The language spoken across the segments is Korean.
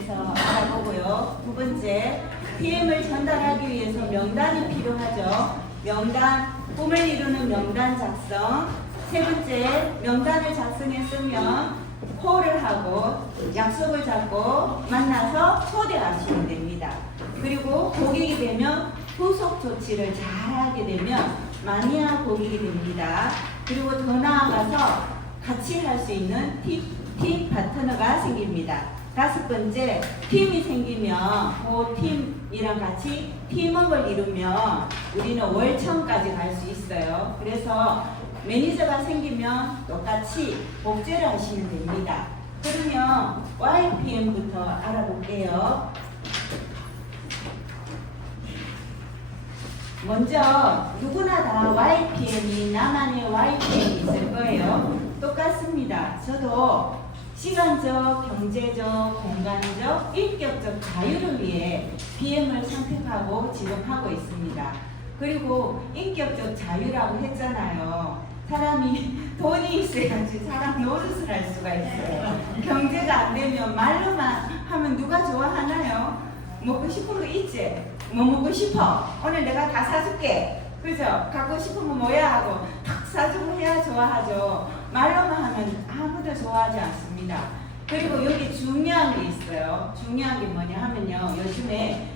대해서 알아보고요. 두 번째, PM을 전달하기 위해서 명단이 필요하죠. 명단, 꿈을 이루는 명단 작성. 세 번째, 명단을 작성했으면 콜을 하고 약속을 잡고 만나서 초대하시면 됩니다. 그리고 고객이 되면 후속 조치를 잘 하게 되면 마니아 고객이 됩니다. 그리고 더 나아가서 같이 할 수 있는 팀 파트너가 생깁니다. 다섯 번째, 팀이 생기면 그 팀이랑 같이 팀워크를 이루면 우리는 월청까지 갈 수 있어요. 그래서 매니저가 생기면 똑같이 복제를 하시면 됩니다. 그러면 YPM부터 알아볼게요. 먼저 누구나 다 YPM이 나만의 YPM이 있을 거예요. 똑같습니다. 저도 시간적, 경제적, 공간적, 인격적 자유를 위해 PM을 선택하고 지급하고 있습니다. 그리고 인격적 자유라고 했잖아요. 사람이 돈이 있어야지 사람 노릇을 할 수가 있어요. 경제가 안 되면 말로만 하면 누가 좋아하나요? 먹고 싶은 거 있지? 뭐 먹고 싶어? 오늘 내가 다 사줄게. 그죠? 갖고 싶으면 뭐야 하고 탁 사주고 해야 좋아하죠. 말로만 하면 아무도 좋아하지 않습니다. 그리고 여기 중요한 게 있어요. 중요한 게 뭐냐 하면요. 요즘에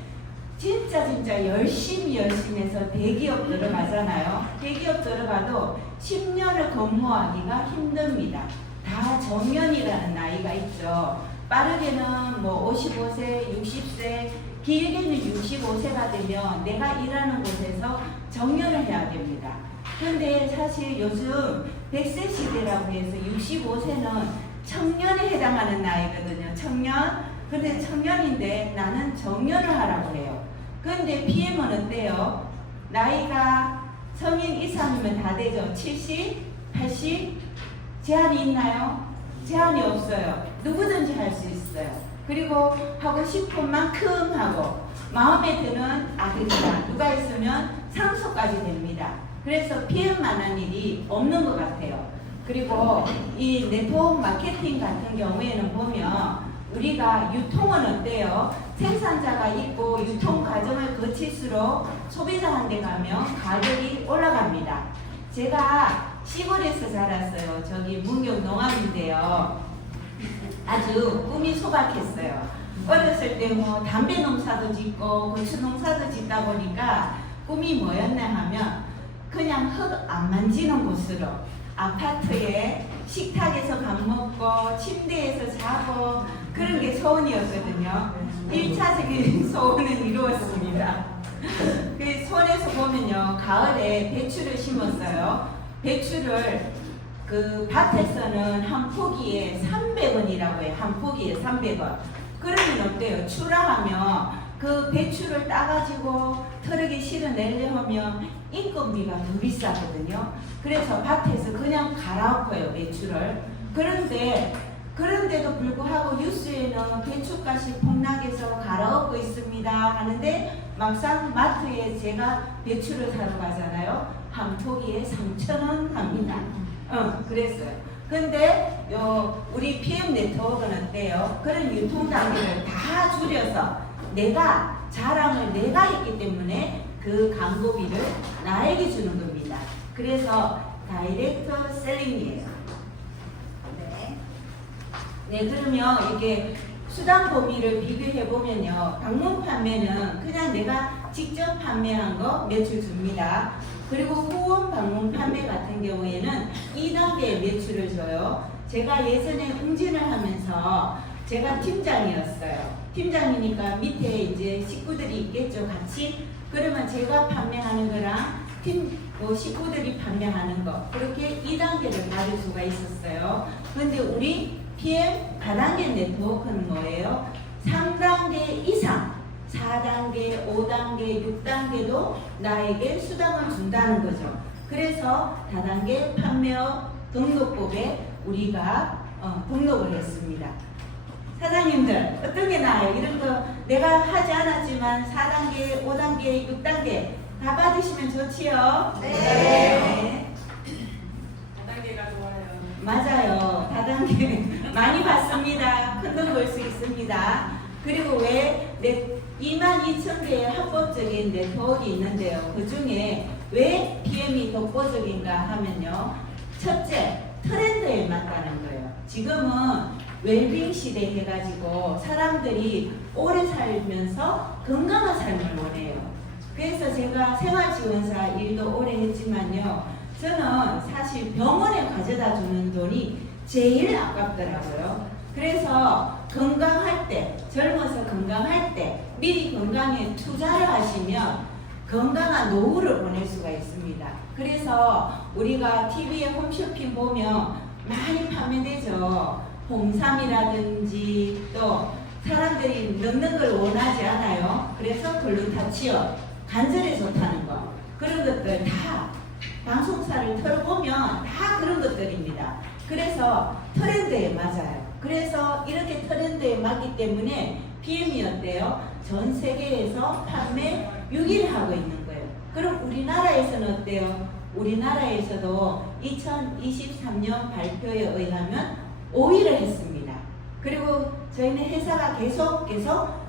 진짜 열심히 해서 대기업 들어가잖아요. 대기업 들어가도 10년을 근무하기가 힘듭니다. 다 정년이라는 나이가 있죠. 빠르게는 뭐 55세, 60세, 길게는 65세가 되면 내가 일하는 곳에서 정년을 해야 됩니다. 그런데 사실 요즘 100세 시대라고 해서 65세는 청년에 해당하는 나이거든요. 청년. 근데 청년인데 나는 정년을 하라고 해요. 근데 PM은 어때요? 나이가 성인 이상이면 다 되죠. 70, 80 제한이 있나요? 제한이 없어요. 누구든지 할 수 있어요. 그리고 하고 싶은 만큼 하고 마음에 드는 아들이나 누가 있으면 상속까지 됩니다. 그래서 PM만한 일이 없는 것 같아요. 그리고 이 네트워크 마케팅 같은 경우에는 보면 우리가 유통은 어때요? 생산자가 있고 유통 과정을 거칠수록 소비자한테 가면 가격이 올라갑니다. 제가 시골에서 자랐어요. 저기 문경 농암인데요. 아주 꿈이 소박했어요. 어렸을 때 뭐 담배 농사도 짓고 고추 농사도 짓다 보니까 꿈이 뭐였나 하면 그냥 흙 안 만지는 곳으로 아파트에 식탁에서 밥 먹고 침대에서 자고 그런 게 소원이었거든요. 1차적인 소원은 이루었습니다. 그 손에서 보면요. 가을에 배추를 심었어요. 배추를 그 밭에서는 한 포기에 300원이라고 해요. 한 포기에 300원. 그러면 어때요? 추라하면 그 배추를 따가지고 트럭에 실어내려 하면 인건비가 더 비싸거든요. 그래서 밭에서 그냥 갈아엎어요, 배추를. 그런데도 불구하고 뉴스에는 배추값이 폭락해서 갈아엎고 있습니다 하는데 막상 마트에 제가 배추를 사러 가잖아요. 한 포기에 3,000원 합니다. 그랬어요. 근데 우리 PM 네트워크는 어때요? 그런 유통 단계를 다 줄여서 내가 자랑을 내가 했기 때문에 그 광고비를 나에게 주는 겁니다. 그래서 다이렉트 셀링이에요. 네, 그러면 이게 수당 범위를 비교해 보면요. 방문 판매는 그냥 내가 직접 판매한 거 매출 줍니다. 그리고 후원 방문 판매 같은 경우에는 2단계 매출을 줘요. 제가 예전에 응진을 하면서 제가 팀장이었어요. 팀장이니까 밑에 이제 식구들이 있겠죠, 같이. 그러면 제가 판매하는 거랑 식구들이 판매하는 거 그렇게 2단계를 받을 수가 있었어요. 근데 우리 PM 다단계 네트워크는 뭐예요? 3단계 이상 4단계, 5단계, 6단계도 나에게 수당을 준다는 거죠. 그래서 다단계 판매업 등록법에 우리가 등록을 했습니다. 사장님들 어떤 게 나아요? 이런 거 내가 하지 않았지만 4단계, 5단계, 6단계 다 받으시면 좋지요? 네. 다단계가 좋아요. 맞아요. 다단계 많이 받습니다. 큰 돈 벌 수 있습니다. 그리고 왜 22,000개의 합법적인 네트워크가 있는데요. 그 중에 왜 PM이 독보적인가 하면요. 첫째, 트렌드에 맞다는 거예요. 지금은 웰빙 시대 해가지고 사람들이 오래 살면서 건강한 삶을 원해요. 그래서 제가 생활지원사 일도 오래 했지만요. 저는 사실 병원에 가져다 주는 돈이 제일 아깝더라고요. 그래서 건강할 때, 젊어서 건강할 때 미리 건강에 투자를 하시면 건강한 노후를 보낼 수가 있습니다. 그래서 우리가 TV에 홈쇼핑 보면 많이 판매되죠. 홍삼이라든지 또 사람들이 먹는 걸 원하지 않아요. 그래서 글루타치온, 관절에 좋다는 거, 그런 것들 다 방송사를 틀어보면 다 그런 것들입니다. 그래서 트렌드에 맞아요. 그래서 이렇게 트렌드에 맞기 때문에 PM이 어때요? 전 세계에서 판매 6위를 하고 있는 거예요. 그럼 우리나라에서는 어때요? 우리나라에서도 2023년 발표에 의하면 5위를 했습니다. 그리고 저희는 회사가 계속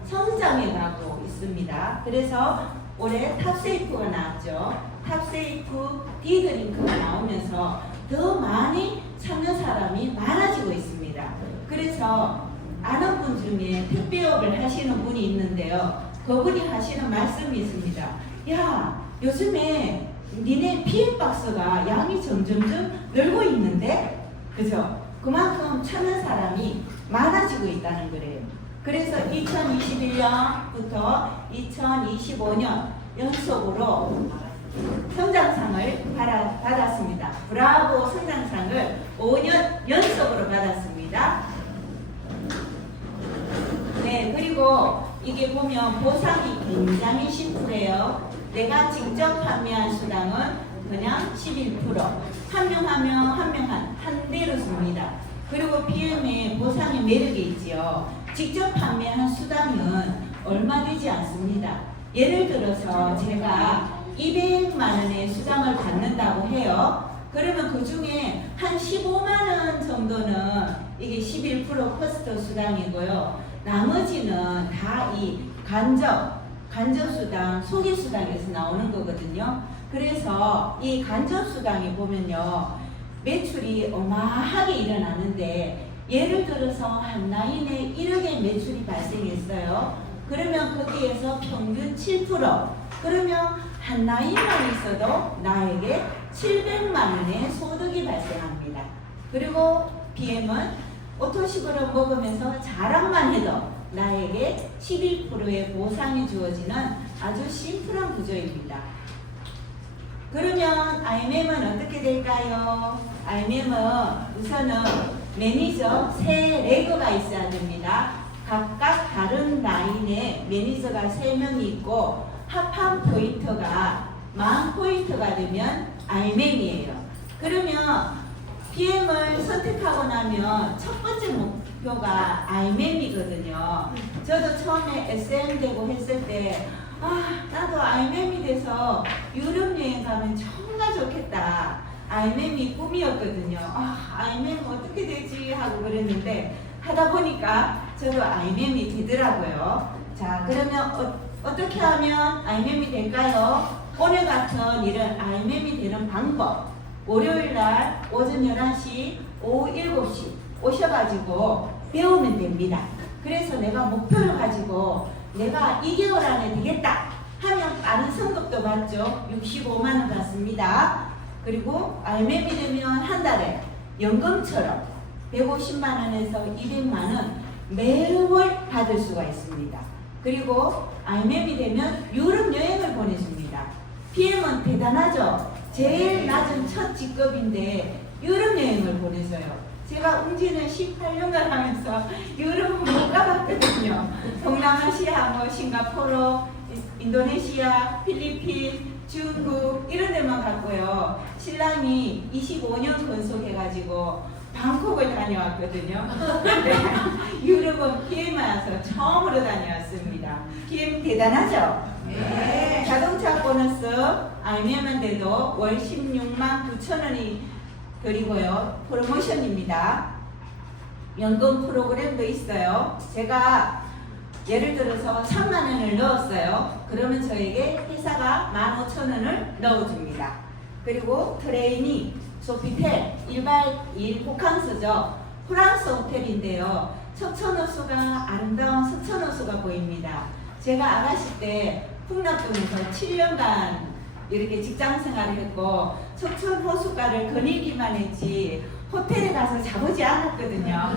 성장해 가고 있습니다. 그래서 올해 탑세이프가 나왔죠. 탑세이프 디드링크가 나오면서 더 많이 찾는 사람이 많아지고 있습니다. 그래서 아는 분 중에 택배업을 하시는 분이 있는데요. 그분이 하시는 말씀이 있습니다. 야, 요즘에 니네 PM박스가 양이 점점점 늘고 있는데? 그죠? 그만큼 찾는 사람이 많아지고 있다는 거래요. 그래서 2021년부터 2025년 연속으로 성장상을 받았습니다. 브라보 성장상을 5년 연속으로 받았습니다. 네, 그리고 이게 보면 보상이 굉장히 심플해요. 내가 직접 판매한 수당은 그냥 11%, 한 명 한 대로 줍니다. 그리고 PM의 보상의 매력이 있지요. 직접 판매한 수당은 얼마 되지 않습니다. 예를 들어서 제가 200만 원의 수당을 받는다고 해요. 그러면 그 중에 한 15만 원 정도는 이게 11% 코스트 수당이고요. 나머지는 다 이 간접수당, 소개수당에서 나오는 거거든요. 그래서 이 간접수당에 보면요. 매출이 어마하게 일어나는데 예를 들어서 한 라인에 1억의 매출이 발생했어요. 그러면 거기에서 평균 7%, 그러면 한 라인만 있어도 나에게 700만 원의 소득이 발생합니다. 그리고 BM은 오토식으로 먹으면서 자랑만 해도 나에게 11%의 보상이 주어지는 아주 심플한 구조입니다. 그러면 IMM은 어떻게 될까요? IMM은 우선은 매니저 3레그가 있어야 됩니다. 각각 다른 라인에 매니저가 3명이 있고 합한 포인트가 10,000포인트가 되면 IMM이에요. 그러면 PM을 선택하고 나면 첫 번째 목표가 IMM이거든요. 저도 처음에 SM 되고 했을 때 나도 IMM이 돼서 유럽 여행 가면 정말 좋겠다. IMM이 꿈이었거든요. IMM 어떻게 되지 하고 그랬는데 하다 보니까 저도 IMM이 되더라고요. 자, 그러면 어떻게 하면 IMM이 될까요? 오늘 같은 이런 IMM이 되는 방법, 월요일날 오전 11시, 오후 7시 오셔가지고 배우면 됩니다. 그래서 내가 목표를 가지고 내가 2개월 안에 되겠다 하면 빠른 성급도 받죠. 65만 원 받습니다. 그리고 IMM이 되면 한 달에 연금처럼 150만 원에서 200만 원 매월 받을 수가 있습니다. 그리고 IMM이 되면 유럽 여행을 보내줍니다. PM은 대단하죠. 제일 낮은 첫 직급인데 유럽 여행을 보내줘요. 제가 웅지는 18년간 하면서 유럽은 못 가봤거든요. 동남아시아, 싱가포르, 인도네시아, 필리핀, 중국 이런 데만 갔고요. 신랑이 25년 건속해가지고 방콕을 다녀왔거든요. 근데 유럽은 PM에 와서 처음으로 다녀왔습니다. PM 대단하죠? 네. 자동차 보너스 IMM인데도 월 16만 9천 원이 드리고요. 프로모션입니다. 연금 프로그램도 있어요. 제가 예를 들어서 3만 원을 넣었어요. 그러면 저에게 회사가 15,000원을 넣어줍니다. 그리고 트레이니, 소피텔, 1박 2일 호캉스죠. 프랑스 호텔인데요. 석촌호수가 아름다운 석촌호수가 보입니다. 제가 아가씨 때 풍락동에서 7년간 이렇게 직장 생활을 했고 석촌호수가를 거닐기만 했지 호텔에 가서 자보지 않았거든요.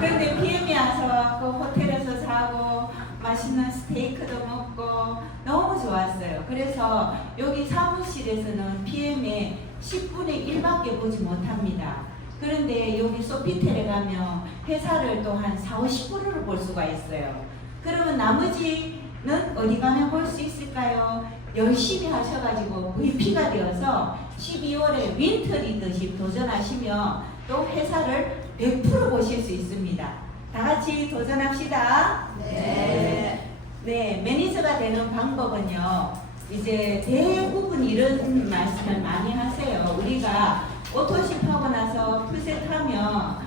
그런데 BM이 와서 그 호텔에서 자고 맛있는 스테이크도 먹고 너무 좋았어요. 그래서 여기 사무실에서는 BM의 10분의 1밖에 보지 못합니다. 그런데 여기 소피텔에 가면 회사를 또 한 4, 50%를 볼 수가 있어요. 그러면 나머지는 어디 가면 볼 수 있을까요? 열심히 하셔가지고 VP가 되어서 12월에 윈터 리더십 도전하시면 또 회사를 100% 보실 수 있습니다. 다 같이 도전합시다. 네. 네, 매니저가 되는 방법은요. 이제 대부분 이런 말씀을 많이 하세요. 우리가 오토십 하고 나서 풀셋하면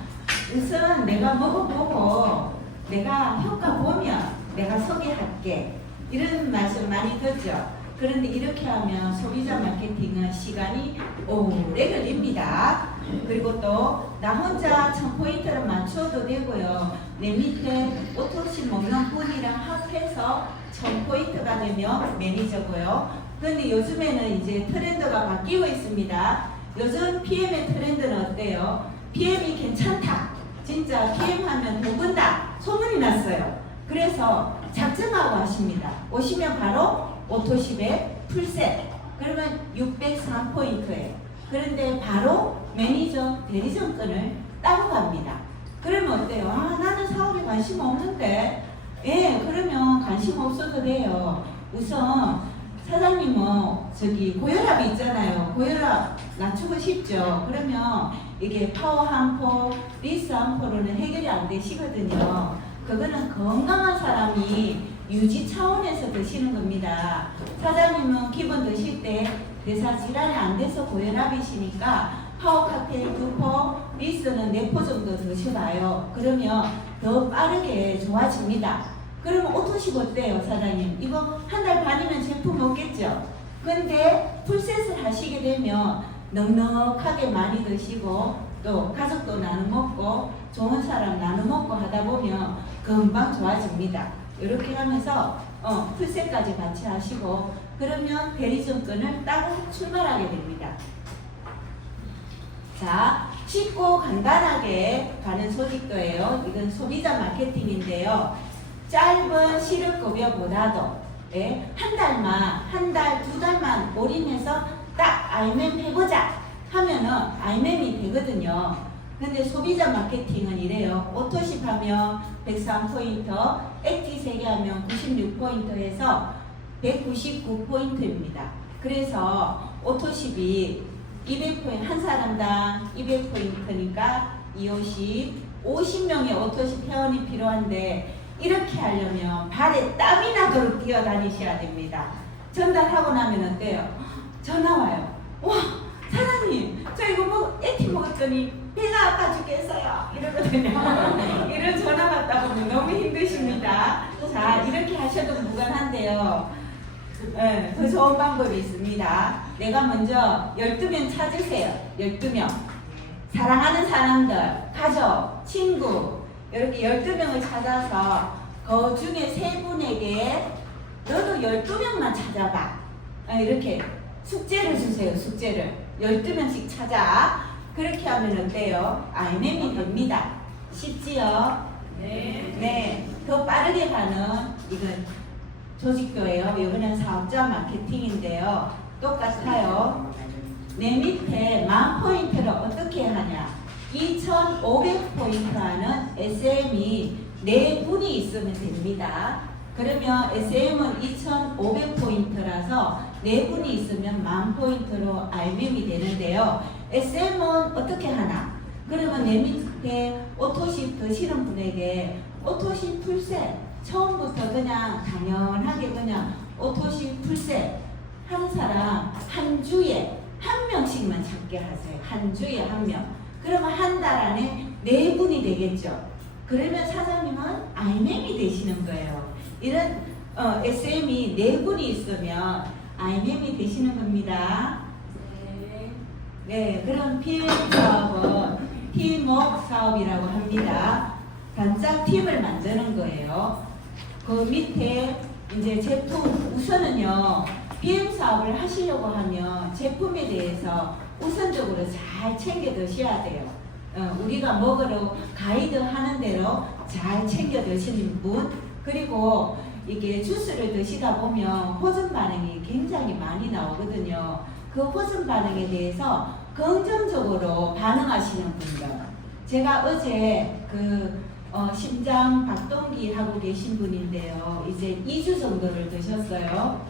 우선 내가 먹어보고 내가 효과 보면 내가 소개할게. 이런 말씀 많이 듣죠. 그런데 이렇게 하면 소비자 마케팅은 시간이 오래 걸립니다. 그리고 또 나 혼자 1000포인트를 맞춰도 되고요. 내 밑에 오토십 먹는 분이랑 합해서 1000포인트가 되면 매니저고요. 그런데 요즘에는 이제 트렌드가 바뀌고 있습니다. 요즘 PM의 트렌드는 어때요? PM이 괜찮다. 진짜 PM 하면 돈 번다. 소문이 났어요. 그래서 작정하고 하십니다. 오시면 바로 오토십에 풀셋. 그러면 603포인트예요. 그런데 바로 매니저 대리점권을 따로 갑니다. 그러면 어때요? 아, 나는 사업에 관심 없는데. 예, 그러면 관심 없어도 돼요. 우선 사장님은 저기 고혈압이 있잖아요. 고혈압 낮추고 싶죠. 그러면 이게 파워 한 포, 리스 한 포로는 해결이 안 되시거든요. 그거는 건강한 사람이 유지 차원에서 드시는 겁니다. 사장님은 기본 드실 때 대사 질환이 안 돼서 고혈압이시니까 파워 칵테일 2포, 리스는 4포 정도 드셔봐요. 그러면 더 빠르게 좋아집니다. 그러면 오토십 어때요, 사장님? 이거 한 달 반이면 제품 없겠죠? 근데 풀셋을 하시게 되면 넉넉하게 많이 드시고 또 가족도 나눠 먹고 좋은 사람 나눠 먹고 하다 보면 금방 좋아집니다. 이렇게 하면서 풀셋까지 같이 하시고 그러면 대리점권을 따로 출발하게 됩니다. 자, 쉽고 간단하게 가는 소식도예요. 이건 소비자 마케팅인데요. 짧은 시력급여보다도 한 달만, 한 달, 2달만 올인해서 딱 알맹 해보자 하면은 알맹이 되거든요. 근데 소비자 마케팅은 이래요. 오토십 하면 103포인트, 액티 3개 하면 96포인트 해서 199포인트입니다. 그래서 오토십이 200포인트, 한 사람당 200포인트니까 50명의 오토십 회원이 필요한데 이렇게 하려면 발에 땀이 나도록 뛰어다니셔야 됩니다. 전달하고 나면 어때요? 전화 와요. 와, 사장님, 저 이거 액티 먹었더니 배가 아파 죽겠어요. 이러거든요. 이런 전화 받다 보면 너무 힘드십니다. 자, 이렇게 하셔도 무관한데요. 네, 더 좋은 방법이 있습니다. 내가 먼저 12명 찾으세요. 12명. 사랑하는 사람들, 가족, 친구, 이렇게 12명을 찾아서 그 중에 3분에게 너도 12명만 찾아봐. 이렇게 숙제를 주세요. 숙제를. 12명씩 찾아. 그렇게 하면 어때요? 알맹이 됩니다. 쉽지요? 네. 네. 더 빠르게 가는 이건 조직도예요. 이거는 사업자 마케팅인데요. 똑같아요. 내 밑에 10,000포인트를 어떻게 하냐? 2,500포인트 하는 SM이 4분이 있으면 됩니다. 그러면 SM은 2,500포인트라서 4분이 있으면 10,000포인트로 알맹이 되는데요. SM은 어떻게 하나? 그러면 내 밑에 오토십 드시는 분에게 오토십 풀셋 처음부터 그냥 당연하게 그냥 오토십 풀셋 한 사람 한 주에 한 명씩만 찾게 하세요. 한 주에 한 명. 그러면 한 달 안에 4분이 되겠죠. 그러면 사장님은 알맹이 되시는 거예요. 이런 SM이 네 분이 있으면 IMM이 되시는 겁니다. 네, 그런 PM 사업은 팀워크 사업이라고 합니다. 단짝 팀을 만드는 거예요. 그 밑에 이제 제품 우선은요, PM 사업을 하시려고 하면 제품에 대해서 우선적으로 잘 챙겨 드셔야 돼요. 우리가 먹으러 가이드 하는 대로 잘 챙겨 드시는 분, 그리고 이게 주스를 드시다 보면 호전 반응이 굉장히 많이 나오거든요. 그 호전 반응에 대해서 긍정적으로 반응하시는 분들. 제가 어제 심장 박동기 하고 계신 분인데요. 이제 2주 정도를 드셨어요.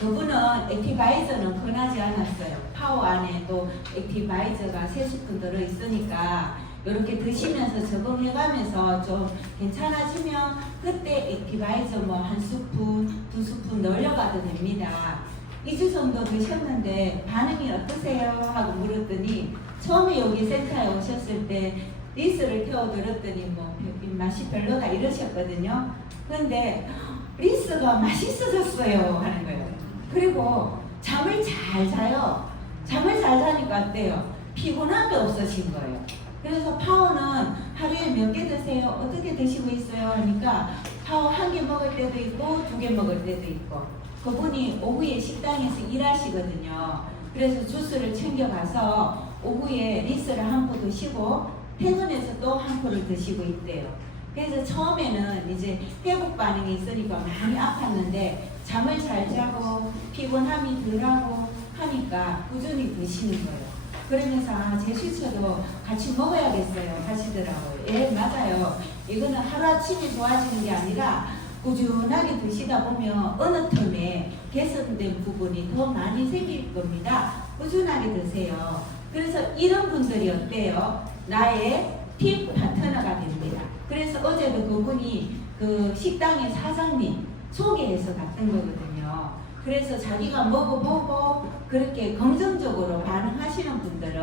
그분은 액티바이저는 권하지 않았어요. 파워 안에 또 액티바이저가 3스푼 들어있으니까 이렇게 드시면서 적응해가면서 좀 괜찮아지면 그때 액티바이저 뭐 1스푼, 2스푼 늘려가도 됩니다. 2주 정도 드셨는데 반응이 어떠세요? 하고 물었더니 처음에 여기 센터에 오셨을 때 리스를 태워드렸더니 뭐 맛이 별로다 이러셨거든요. 근데 리스가 맛있어졌어요 하는 거예요. 그리고 잠을 잘 자요. 잠을 잘 자니까 어때요? 피곤함이 없어진 거예요. 그래서 파워는 하루에 몇 개 드세요? 어떻게 드시고 있어요? 하니까 파워 1개 먹을 때도 있고 2개 먹을 때도 있고, 그분이 오후에 식당에서 일하시거든요. 그래서 주스를 챙겨가서 오후에 리스를 한 포 드시고 퇴근해서 또 한 포를 드시고 있대요. 그래서 처음에는 이제 회복 반응이 있으니까 많이 아팠는데 잠을 잘 자고 피곤함이 덜하고 하니까 꾸준히 드시는 거예요. 그러면서 제시처도 같이 먹어야겠어요 하시더라고요. 예, 맞아요. 이거는 하루아침에 좋아지는 게 아니라 꾸준하게 드시다 보면 어느 틈에 개선된 부분이 더 많이 생길 겁니다. 꾸준하게 드세요. 그래서 이런 분들이 어때요? 나의 팀 파트너가 됩니다. 그래서 어제도 그분이 그 식당의 사장님 소개해서 갔던 거거든요. 그래서 자기가 먹어보고 그렇게 긍정적으로 반응하시는 분들은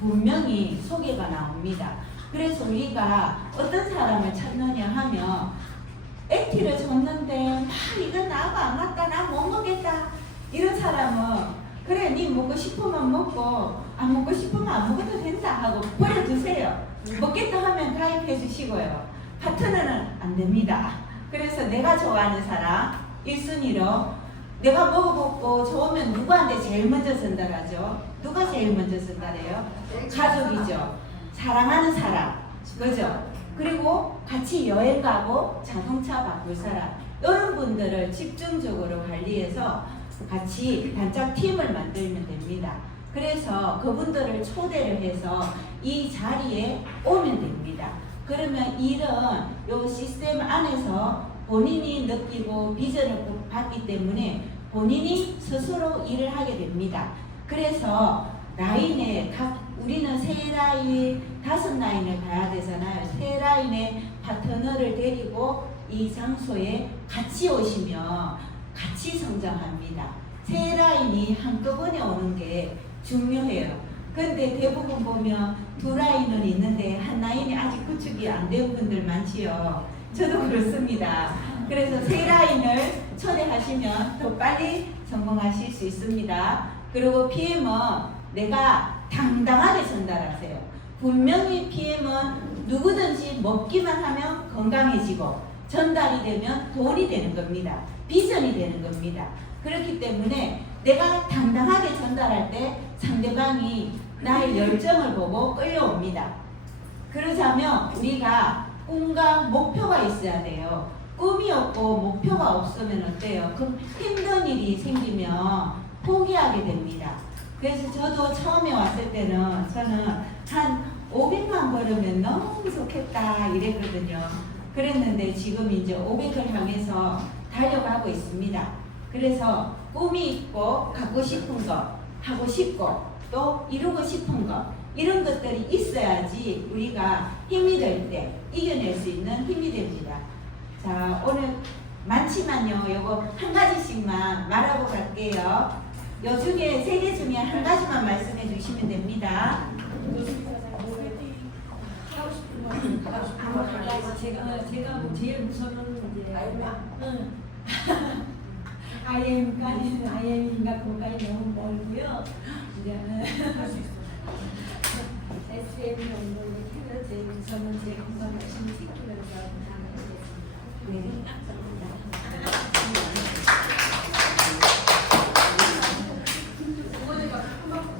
분명히 소개가 나옵니다. 그래서 우리가 어떤 사람을 찾느냐 하면 액티를 줬는데 막 이건 나하고 안 맞다, 나 못 먹겠다 이런 사람은 그래 니 먹고 싶으면 먹고 안 먹고 싶으면 안 먹어도 된다 하고 버려두세요. 먹겠다 하면 가입해 주시고요. 파트너는 안 됩니다. 그래서 내가 좋아하는 사람 1순위로 내가 먹어보고 좋으면 누구한테 제일 먼저 전달하죠? 누가 제일 먼저 전달해요? 가족이죠. 사랑하는 사람, 그죠? 그리고 같이 여행 가고 자동차 바꿀 사람, 이런 분들을 집중적으로 관리해서 같이 단짝 팀을 만들면 됩니다. 그래서 그분들을 초대를 해서 이 자리에 오면 됩니다. 그러면 일은 요 시스템 안에서 본인이 느끼고 비전을 받기 때문에 본인이 스스로 일을 하게 됩니다. 그래서 라인에 우리는 3라인, 5라인을 가야 되잖아요. 3라인의 파트너를 데리고 이 장소에 같이 오시면 같이 성장합니다. 3라인이 한꺼번에 오는 게 중요해요. 근데 대부분 보면 2라인은 있는데 한 라인이 아직 구축이 안 된 분들 많지요. 저도 그렇습니다. 그래서 3라인을 초대하시면 더 빨리 성공하실 수 있습니다. 그리고 PM은 내가 당당하게 전달하세요. 분명히 PM은 누구든지 먹기만 하면 건강해지고 전달이 되면 돈이 되는 겁니다. 비전이 되는 겁니다. 그렇기 때문에 내가 당당하게 전달할 때 상대방이 나의 열정을 보고 끌려옵니다. 그러자면 우리가 꿈과 목표가 있어야 돼요. 꿈이 없고 목표가 없으면 어때요? 그럼 힘든 일이 생기면 포기하게 됩니다. 그래서 저도 처음에 왔을 때는 저는 한 500만 벌으면 너무 좋겠다 이랬거든요. 그랬는데 지금 이제 500을 향해서 달려가고 있습니다. 그래서 꿈이 있고 갖고 싶은 거, 하고 싶고 또 이루고 싶은 거, 이런 것들이 있어야지 우리가 힘이 될 때 이겨낼 수 있는 힘이 됩니다. 자, 오늘 많지만요, 요거 한 가지씩만 말하고 갈게요. 요 중에 3개 중에 한 가지만 말씀해 주시면 됩니다. 하고 싶은 거 제가 뭐 제일 우선은 이제 IM까지는 IM인가 그거까지 너무 멀고요. 이제 SM 정도 이렇게 해서 제일 우선은 제 건강 열심히 지키면서 하겠습니다.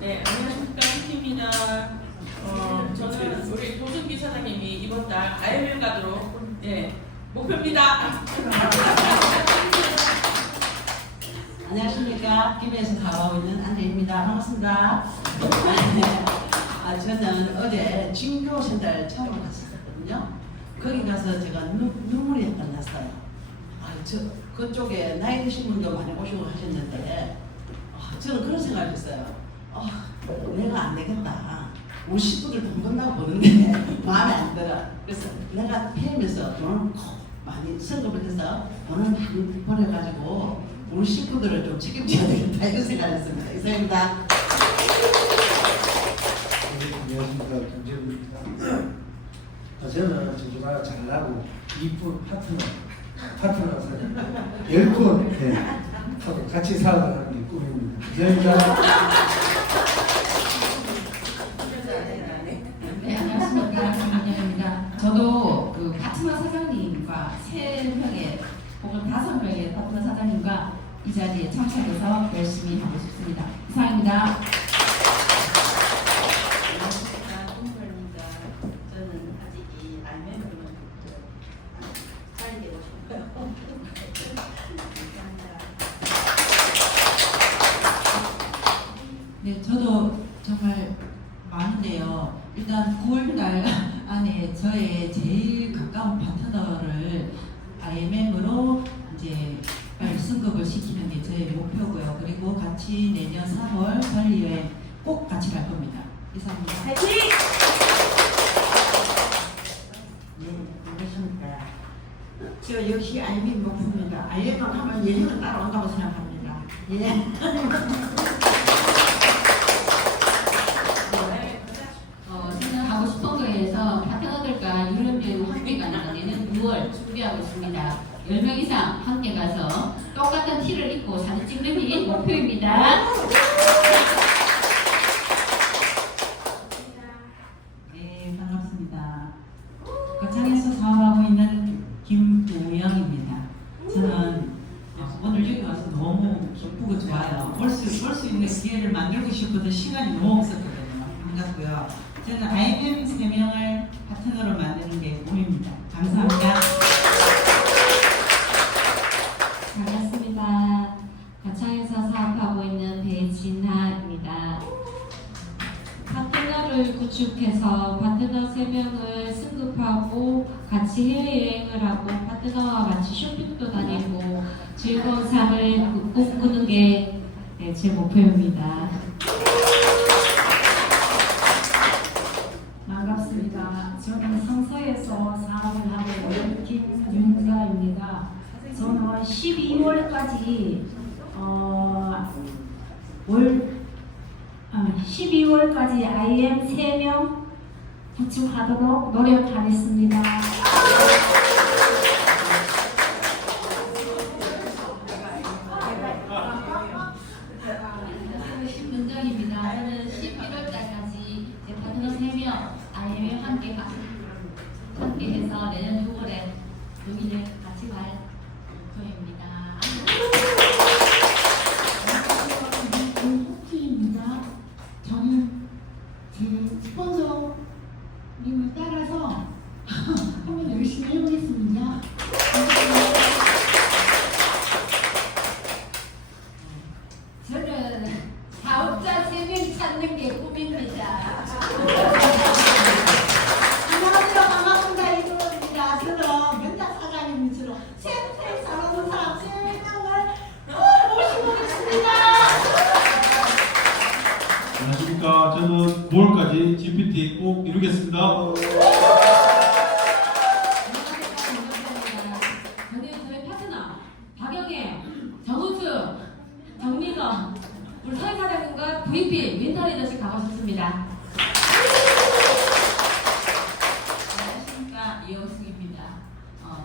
네, 안녕하십니까. 희입니다. 저는 우리 도승기 사장님이 이번 달 IML 가도록 목표입니다. 안녕하십니까. 김해에서 가고 있는 안재입니다. 반갑습니다. 저는 어제 진교센터를 처음 갔었거든요. 거기 가서 제가 눈물이 약간 났어요. 그쪽에 나이 드신 분도 많이 오시고 하셨는데 저는 그런 생각을 했어요. 내가 안 되겠다. 우리 식구들 돈 번다고 보는데 마음에 안 들어. 그래서 내가 폐하면서 돈을 많이 선급을 해서 돈을 많이 벌어가지고 우리 식구들을 좀 책임져야 되겠다 이런 생각을 했습니다. 이상입니다. 안녕하십니까. 김재훈입니다. 저는 정말 잘나고 이쁜 파트너가 10분 하고 같이 살아가는 게 꿈입니다. 감사합니다. 네, 안녕하십니까. 김은영입니다. 저도 그 파트너 사장님과 3명의 혹은 5명의 파트너 사장님과 이 자리에 참석해서 열심히 하고 싶습니다. 이상입니다. 꿈입니다. 저는 아직 이 알맹이는 잘 되고 싶어요. 네, 저도 정말 많은데요. 일단 9월달 안에 저의 제일 가까운 파트너를 IMM으로 이제 빨리 승급을 시키는 게 저의 목표고요. 그리고 같이 내년 3월 발리 여행 꼭 같이 갈 겁니다. 이상입니다. 화이팅! 네, 안녕하십니까. 저 역시 알민 목표입니다. 알려만 하면 예능은 따라온다고 생각합니다. 예. 저는 하고 싶은 거에서 파트너들과 유럽 여행 함께 가는 내년 6월 준비하고 있습니다. 10명 이상 함께 가서 똑같은 티를 입고 사진 찍는 게 목표입니다. 네, 반갑습니다. 거창에서 사업하고 있는 김우영입니다. 저는 오늘 여기 와서 너무 기쁘고 좋아요. 올 수 있는 기회를 만들고 싶어도 시간이 너무 없었거든요. 반갑고요. 저는 IMM 3명을 파트너로 만드는 게 꿈입니다. 감사합니다. 반갑습니다. 가창에서 사업하고 있는 배진하입니다. 파트너를 구축해서 파트너 3명을 승급하고 같이 해외여행을 하고 파트너와 같이 쇼핑도 다니고 즐거운 삶을 꿈꾸는 게 제 목표입니다. 반갑습니다. 저는 성서에서 사업을 하고 있는 김윤자입니다. 저는 12월까지 12월까지 IM 3명 구축하도록 노력하겠습니다. 신문정입니다. 저는 11월달까지 제 파트너 3명 IM에 함께 해서 내년 6월에 여기를 같이 갈 목표입니다. 김국희입니다. 저는 제 스폰서님을 따라서 한번 열심히 해보겠습니다. 저는 사업자 3명 찾는 게 꿈입니다. 안녕하세요. 반갑습니다. 이도입니다. 저는 면접 사장님처럼 세트에 잘하는 사람 3명을 꼭 모시고 있습니다. 안녕하십니까. 저는 9월까지 GPT 꼭 이루겠습니다. 저는 저희 파트너 박영애, 정우수, 정민서, 우리 사회사장님과 VP 멘탈 리더십 가고 싶습니다. 안녕하십니까. 이영숙입니다.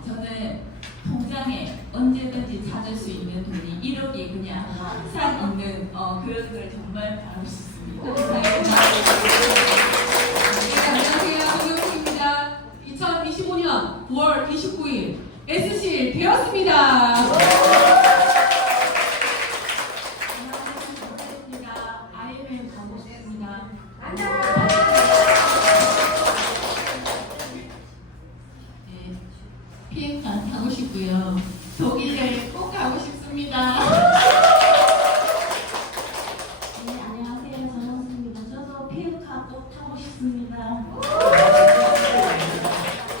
저는 통장에 언제든지 찾을 수 있는 돈이 1억이 그냥 항상 있는 그런 걸 정말 바라고 싶습니다. 안녕하세요. 이영숙입니다. 2025년 9월 29일 SC 되었습니다. IMM 가고 싶습니다. 네, 비행가 타고 싶고요. 독일에 꼭 가고 싶습니다. 네, 안녕하세요. 전영수입니다. 저도 비행카 꼭 타고 싶습니다.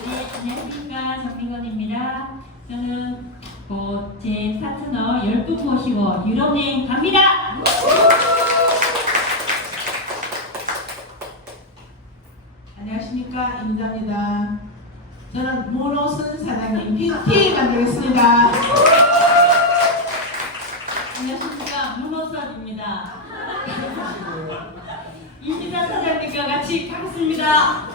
네, 안녕하십니까. 정민건입니다. 저는 제 파트너 10분 모시고 유럽여행 갑니다. 안녕하십니까. 임자입니다. 저는 모노슨 사장님 PT 만들겠습니다. 안녕하십니까. 문호선입니다. 이기자 사장님과 같이 가겠습니다.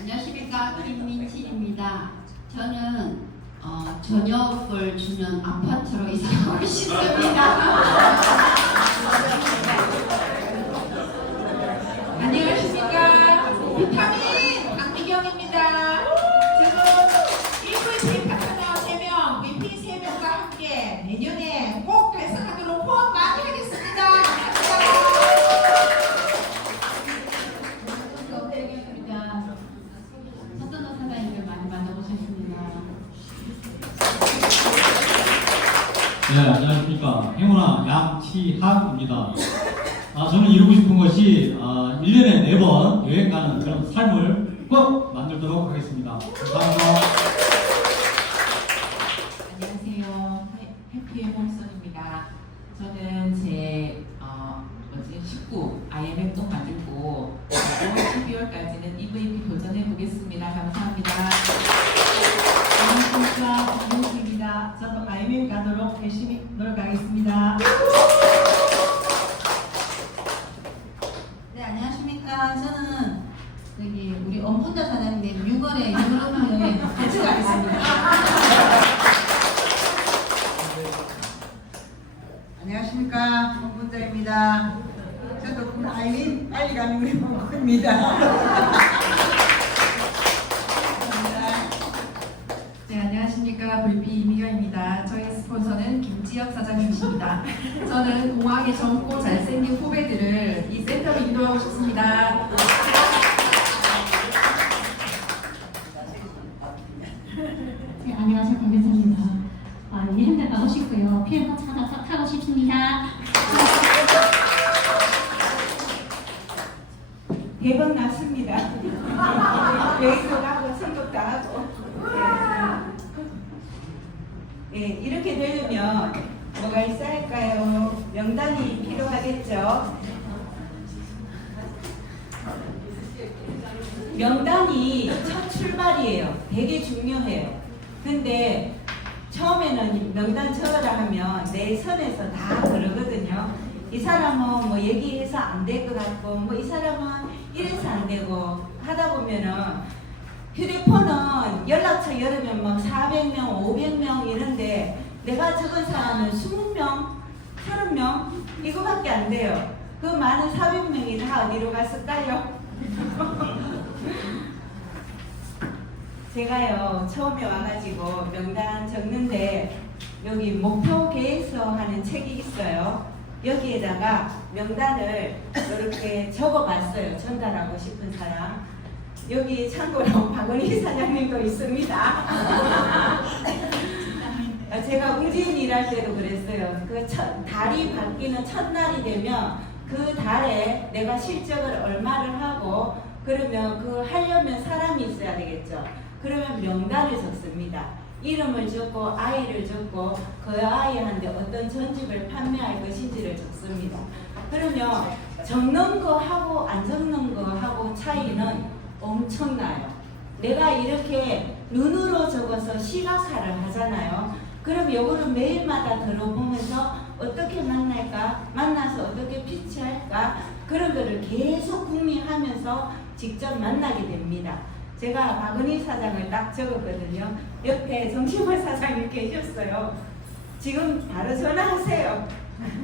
안녕하십니까. 김민진입니다. 저는 저녁을 주는 아파트로 이사하고 싶습니다. 안녕하십니까. 비타민 강미경입니다. 지금 EVP 파트너 3명, VP 3명과 함께 내년에 꼭 달성하도록 후원 많이 하겠습니다. 배경입니다. 서준호 사장님을 많이 만나보셨습니다. 네, 안녕하십니까. 행운아 양치학입니다. 저는 이루고 싶은 것이 1년에 4번 여행 가는 그런 삶을 꼭 만들도록 하겠습니다. 감사합니다. 안녕하세요. 해피의 홍선입니다. 저는 제 19 IMF 꼭 만들고 12월까지는 EVP 도전해 보겠습니다. 감사합니다. 안녕하십니까. 김용수입니다. 저도 IMF 가도록 열심히 노력하겠습니다. 네, 안녕하십니까. 저는 여기 우리 엄분자 사장님 6월에 유럽 여행 같이 가겠습니다. 안녕하십니까. 엄분자입니다. 저도 그 아이린 빨리 가는 게 목표입니다. 네, 안녕하십니까. VP 이미경입니다. 저희 스폰서는 김지혁 사장님이십니다. 저는 공항의 젊고 잘생긴 후배들을 이 센터로 인도하고 싶습니다. 네, 안녕하세요. 박예선입니다. 여행을 가고 싶고요. 비행카 타고 싶습니다. 대박 났습니다. 여기서 가고 생각도 하고. 네, 이렇게 되려면 뭐가 있어야 할까요? 명단이 필요하겠죠? 명단이 첫 출발이에요. 되게 중요해요. 근데 처음에는 명단 적으라 하면 내 선에서 다 그러거든요. 이 사람은 뭐 얘기해서 안 될 것 같고, 뭐 이 사람은 이래서 안 되고 하다 보면은 휴대폰은 연락처 열으면 막 400명, 500명 이런데 내가 적은 사람은 20명, 30명 이거밖에 안 돼요. 그 많은 400명이 다 어디로 갔을까요? 제가요 처음에 와가지고 명단 적는데 여기 목표 계획서 하는 책이 있어요. 여기에다가 명단을 이렇게 적어봤어요. 전달하고 싶은 사람. 여기 참고로 박은희 사장님도 있습니다. 제가 웅진 일할 때도 그랬어요. 그 달이 바뀌는 첫날이 되면 그 달에 내가 실적을 얼마를 하고 그러면 그 하려면 사람이 있어야 되겠죠. 그러면 명단을 적습니다. 이름을 적고 아이를 적고 그 아이한테 어떤 전집을 판매할 것인지를 적습니다. 그러면 적는 거하고 안 적는 거하고 차이는 엄청나요. 내가 이렇게 눈으로 적어서 시각화를 하잖아요. 그럼 요거를 매일마다 들어보면서 어떻게 만날까? 만나서 어떻게 피치할까? 그런 거를 계속 궁리하면서 직접 만나게 됩니다. 제가 박은희 사장을 딱 적었거든요. 옆에 정신월 사장님 계셨어요. 지금 바로 전화하세요.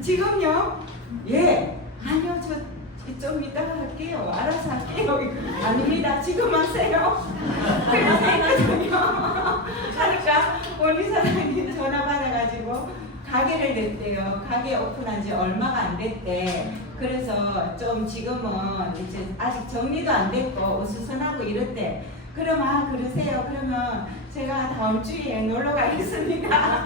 지금요? 예. 아니요, 저 좀 이따 할게요. 알아서 할게요. 아닙니다. 지금 하세요. 그래서 했거든요. 하니까 원희 사장님 전화 받아가지고 가게를 냈대요. 가게 오픈한 지 얼마가 안 됐대. 그래서 좀 지금은 이제 아직 정리도 안 됐고 어수선하고 이랬대. 그럼 그러세요. 그러면 제가 다음 주에 놀러 가겠습니다.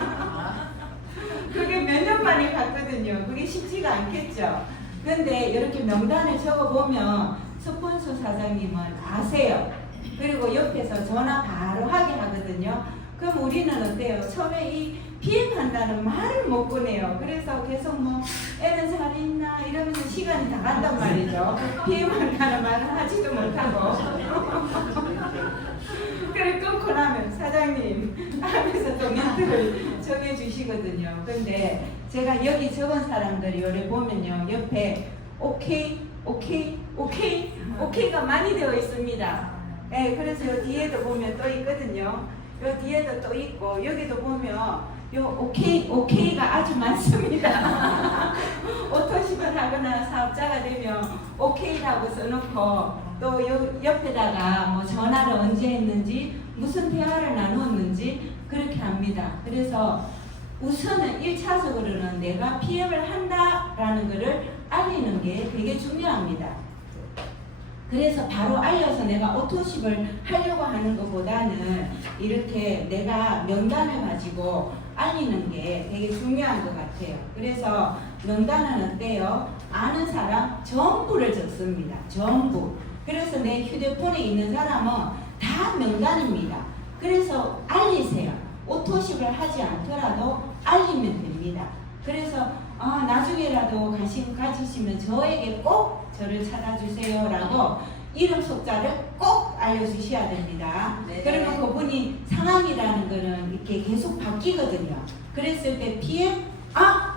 그게 몇 년 만에 갔거든요. 그게 쉽지가 않겠죠. 근데 이렇게 명단을 적어보면 스폰서 사장님은 아세요. 그리고 옆에서 전화 바로 하게 하거든요. 그럼 우리는 어때요? 처음에 이 피임한다는 말을 못 꺼내요. 그래서 계속 뭐 애는 잘 있나 이러면서 시간이 다 간단 말이죠. 피임한다는 말을 하지도 못하고. 그래 끊고 나면 사장님 하면서 또 멘트를 정해주시거든요. 근데 제가 여기 적은 사람들이 요래 보면요. 옆에 오케이가 많이 되어 있습니다. 네, 그래서 요 뒤에도 보면 또 있거든요. 요 뒤에도 또 있고 여기도 보면 요 오케이가 아주 많습니다. 오토십을 하거나 사업자가 되면 오케이라고 써놓고 또 요 옆에다가 뭐 전화를 언제 했는지 무슨 대화를 나누었는지 그렇게 합니다. 그래서 우선은 1차적으로는 내가 PM을 한다라는 것을 알리는 게 되게 중요합니다. 그래서 바로 알려서 내가 오토십을 하려고 하는 것보다는 이렇게 내가 명단을 가지고 알리는 게 되게 중요한 것 같아요. 그래서 명단은 어때요? 아는 사람 전부를 적습니다. 전부. 그래서 내 휴대폰에 있는 사람은 다 명단입니다. 그래서 알리세요. 오토십을 하지 않더라도 알리면 됩니다. 그래서 나중에라도 관심 가지시면 저에게 꼭 저를 찾아주세요 라고 이름 속자를 꼭 알려주셔야 됩니다. 네. 그러면 그분이 상황이라는 거는 이렇게 계속 바뀌거든요. 그랬을 때 PM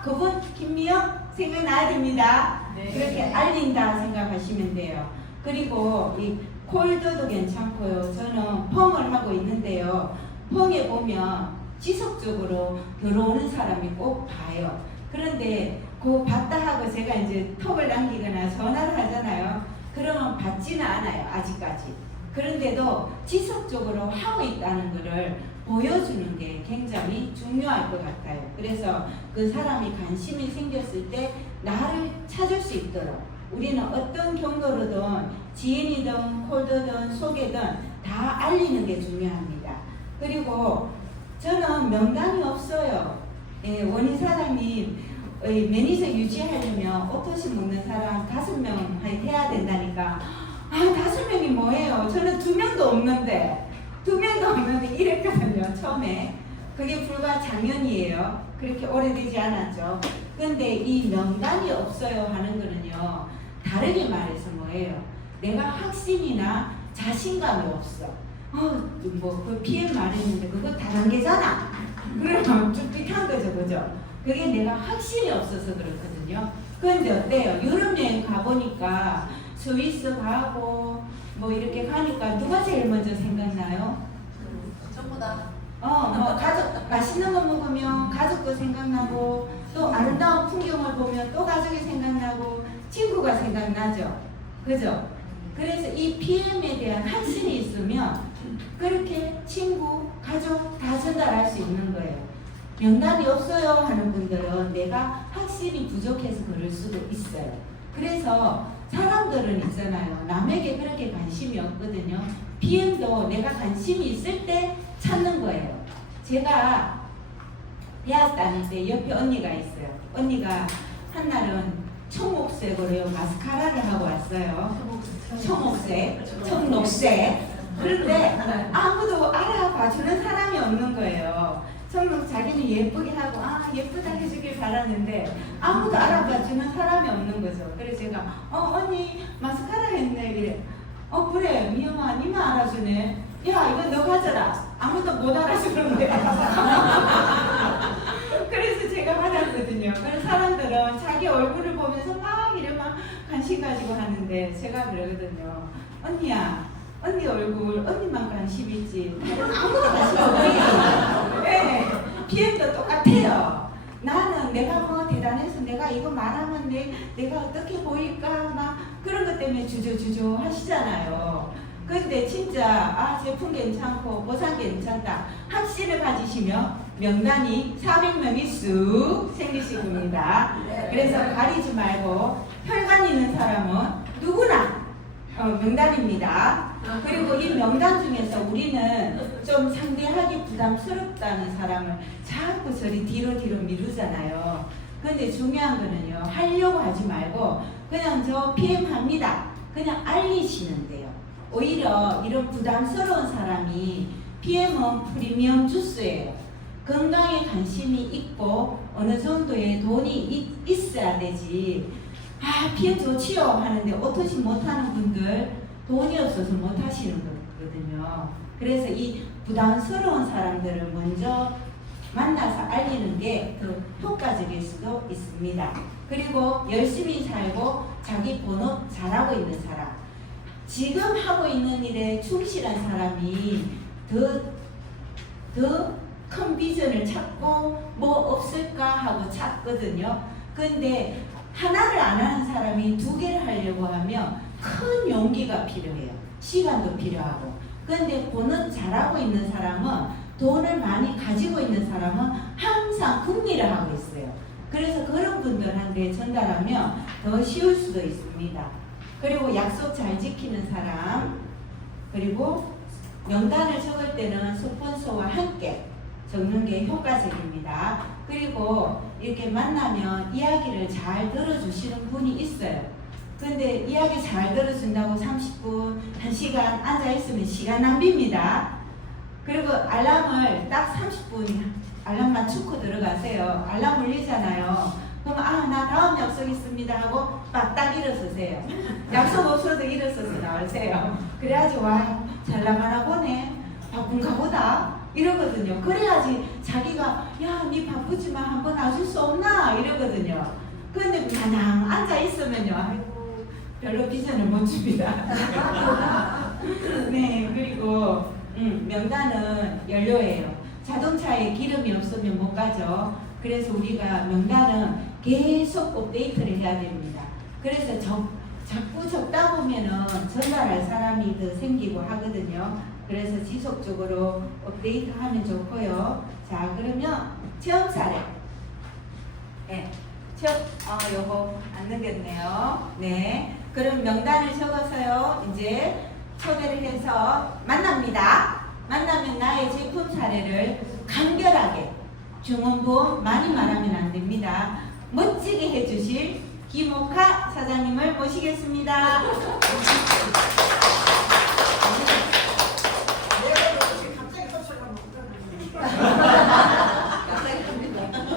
그분 김미영 생각나야 됩니다. 네. 그렇게 알린다 생각하시면 돼요. 그리고 이 콜드도 괜찮고요. 저는 펑을 하고 있는데요. 펑에 보면 지속적으로 들어오는 사람이 꼭 봐요. 그런데 그 봤다 하고 제가 이제 톡을 남기거나 전화를 하잖아요. 그러면 받지는 않아요. 아직까지. 그런데도 지속적으로 하고 있다는 것을 보여주는 게 굉장히 중요할 것 같아요. 그래서 그 사람이 관심이 생겼을 때 나를 찾을 수 있도록 우리는 어떤 경로로든 지인이든 콜드든 소개든 다 알리는 게 중요합니다. 그리고 저는 명단이 없어요. 예, 원희 사장님 매니저 유지하려면 오토십 먹는 사람 5명 해야 된다니까 5명이 뭐예요? 저는 2명도 없는데 이랬거든요. 처음에 그게 불과 작년이에요. 그렇게 오래되지 않았죠. 근데 이 명단이 없어요 하는 거는요, 다르게 말해서 뭐예요? 내가 확신이나 자신감이 없어. 그 PM 말했는데 그거 다단계잖아. 그러면 쭈삣한 거죠, 그죠? 그게 내가 확신이 없어서 그렇거든요. 그런데 어때요? 유럽 여행 가보니까 스위스 가고 뭐 이렇게 가니까 누가 제일 먼저 생각나요? 전부 다. 뭐 가족 맛있는 거 먹으면 가족도 생각나고 또 아름다운 풍경을 보면 또 가족이 생각나고 친구가 생각나죠. 그죠? 그래서 이 PM에 대한 확신이 있으면 그렇게 친구, 가족 다 전달할 수 있는 거예요. 명단이 없어요 하는 분들은 내가 확신이 부족해서 그럴 수도 있어요. 그래서 사람들은 있잖아요. 남에게 그렇게 관심이 없거든요. PM도 내가 관심이 있을 때 찾는 거예요. 제가 대학 다닐 때 옆에 언니가 있어요. 언니가 한날은 청옥색으로 마스카라를 하고 왔어요. 청록색. 그런데 아무도 알아봐주는 사람이 없는 거예요. 정말 자기는 예쁘게 하고 예쁘다 해주길 바라는데 아무도 알아봐주는 사람이 없는 거죠. 그래서 제가 언니 마스카라 했네 이래. 그래 미영아 니만 알아주네. 야 이거 너 가져라. 아무도 못 알아주는데. 그래서 제가 받았거든요. 그래서 사람들은 자기 얼굴을 보면서 막 이래 막 관심 가지고 하는데 제가 그러거든요. 언니야, 언니 얼굴 언니만 관심 있지 다른 아무도 관심 없어요. 네, PM도 똑같아요. 나는 내가 뭐 대단해서 내가 이거 말하면 내가 어떻게 보일까 막 그런 것 때문에 주저주저 하시잖아요. 근데 진짜 제품 괜찮고 보상 괜찮다 확신을 가지시면 명단이 400명이 쑥 생기실 겁니다. 그래서 가리지 말고 혈관 있는 사람은 누구나 명단입니다. 그리고 이 명단 중에서 우리는 좀 상대하기 부담스럽다는 사람을 자꾸 저리 뒤로 미루잖아요. 근데 중요한 거는요, 하려고 하지 말고 그냥 저 PM 합니다. 그냥 알리시면 돼요. 오히려 이런 부담스러운 사람이 PM은 프리미엄 주스예요. 건강에 관심이 있고 어느 정도의 돈이 있어야 되지. PM 좋지요 하는데 어떻게 못하는 분들 돈이 없어서 못하시는 거거든요. 그래서 이 부담스러운 사람들을 먼저 만나서 알리는 게 더 효과적일 수도 있습니다. 그리고 열심히 살고 자기 본업 잘하고 있는 사람, 지금 하고 있는 일에 충실한 사람이 더 큰 비전을 찾고 뭐 없을까 하고 찾거든요. 근데 하나를 안 하는 사람이 두 개를 하려고 하면 큰 용기가 필요해요. 시간도 필요하고. 근데 본업 잘하고 있는 사람은, 돈을 많이 가지고 있는 사람은 항상 궁리를 하고 있어요. 그래서 그런 분들한테 전달하면 더 쉬울 수도 있습니다. 그리고 약속 잘 지키는 사람, 그리고 명단을 적을 때는 스폰서와 함께 적는 게 효과적입니다. 그리고 이렇게 만나면 이야기를 잘 들어주시는 분이 있어요. 근데 이야기 잘 들어준다고 30분, 1시간 앉아있으면 시간 낭비입니다. 그리고 알람을 딱 30분 알람 맞추고 들어가세요. 알람 울리잖아요. 그럼 나 다음 약속 있습니다 하고 딱 일어서세요. 약속 없어도 일어서서 나오세요. 그래야지 잘 나가나 보네, 바쁜가 보다 이러거든요. 그래야지 자기가 니 바쁘지만 한번 와줄 수 없나 이러거든요. 근데 그냥 앉아있으면요, 아이고 별로 비전을 못 줍니다. 네, 그리고 명단은 연료예요. 자동차에 기름이 없으면 못 가죠. 그래서 우리가 명단은 계속 업데이트를 해야 됩니다. 그래서 자꾸 적다 보면은 전달할 사람이 더 생기고 하거든요. 그래서 지속적으로 업데이트 하면 좋고요. 자, 그러면 체험 사례. 네. 요거 안 넘겼네요. 네. 그럼 명단을 적어서요, 이제 초대를 해서 만납니다. 만나면 나의 제품 사례를 간결하게, 중원부 많이 말하면 안 됩니다. 멋지게 해주실 김옥하 사장님을 모시겠습니다.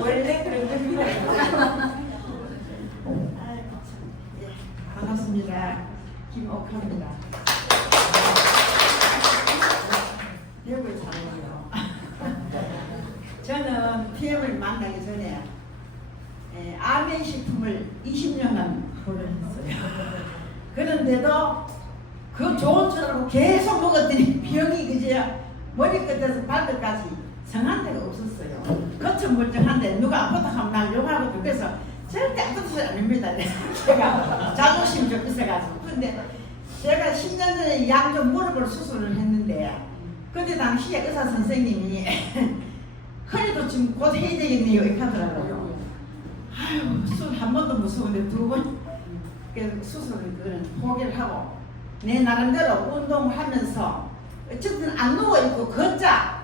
원래 그런 겁니다. 반갑습니다. 김옥하입니다. 기억을 잘해요. 저는 PM을 만나기 전에 아메 식품을 20년간 고려했어요. 그런데도 그 좋은 줄 알고 계속 먹었더니 병이 그저 머리끝에서 발끝까지 성한 데가 없었어요. 겉은 멀쩡한데 누가 아프다 하면 날 욕하거든요. 그래서 절대 아픈 소리 아닙니다. 제가 자존심 좀 있어가지고. 근데 제가 10년 전에 양쪽 무릎을 수술을 했는데, 그때 당시에 의사 선생님이 허리도 지금 곧 해야 되겠네요 이렇게 하더라고요. 아유, 수술 한 번도 무서운데 두 번 수술을 그거는 포기를 하고 내 나름대로 운동을 하면서 어쨌든 안 누워있고 걷자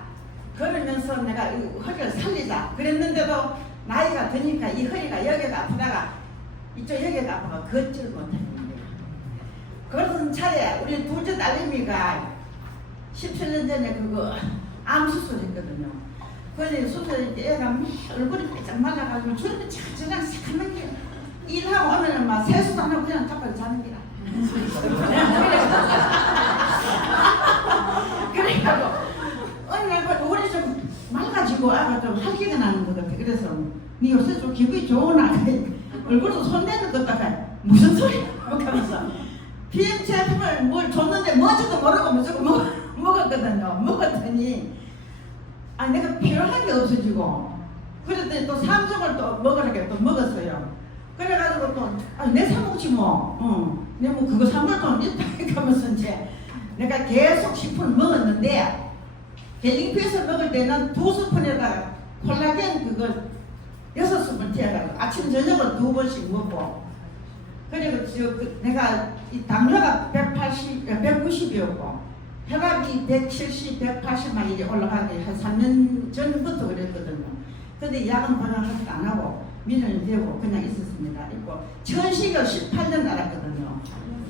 걸으면서 내가 이 허리를 살리자 그랬는데도 나이가 드니까 이 허리가 여기가 아프다가 이쪽 여기가 아파가 걷지를 못하는 거예요. 그러던 차례 우리 둘째 딸내미가 17년 전에 그거 암 수술했거든요. 그래서 수술할 때 애가 얼굴이 삐쩍 말라가지고 주름이 착착 새카만 게 일하고 오면은 막 세수도 안 하고 그냥 탑을 자는 기라. 그래가지고 어느 날 우리 좀 맑아지고 아가 좀 활기가 나는 것 같아. 그래서 니 요새 좀 기분이 좋으나 얼굴도 손대는 것다가 무슨 소리야 하면서 PM 제품을 뭘 줬는데 뭔지도 모르고 무조건 먹었거든요. 먹었더니 내가 필요한 게 없어지고 그랬더니 또 3종을 또 먹으라고 또 먹었어요. 그래가지고 또 내 사먹지 뭐 내 뭐 그거 사먹을 돈 있다 하면서 이제 내가 계속 식품을 먹었는데 헬링피에서 먹을 때는 2스푼에다가 콜라겐 그거 6스푼 태워가지고 아침 저녁을 2번씩 먹고 그리고 내가 이 당뇨가 190이었고 혈압이 170, 180만 이게 올라가게 한 3년 전부터 그랬거든요. 근데 약은 발라하지도 안 하고 민원이 되고 그냥 있었습니다. 있고 천식을 18년 알았거든요.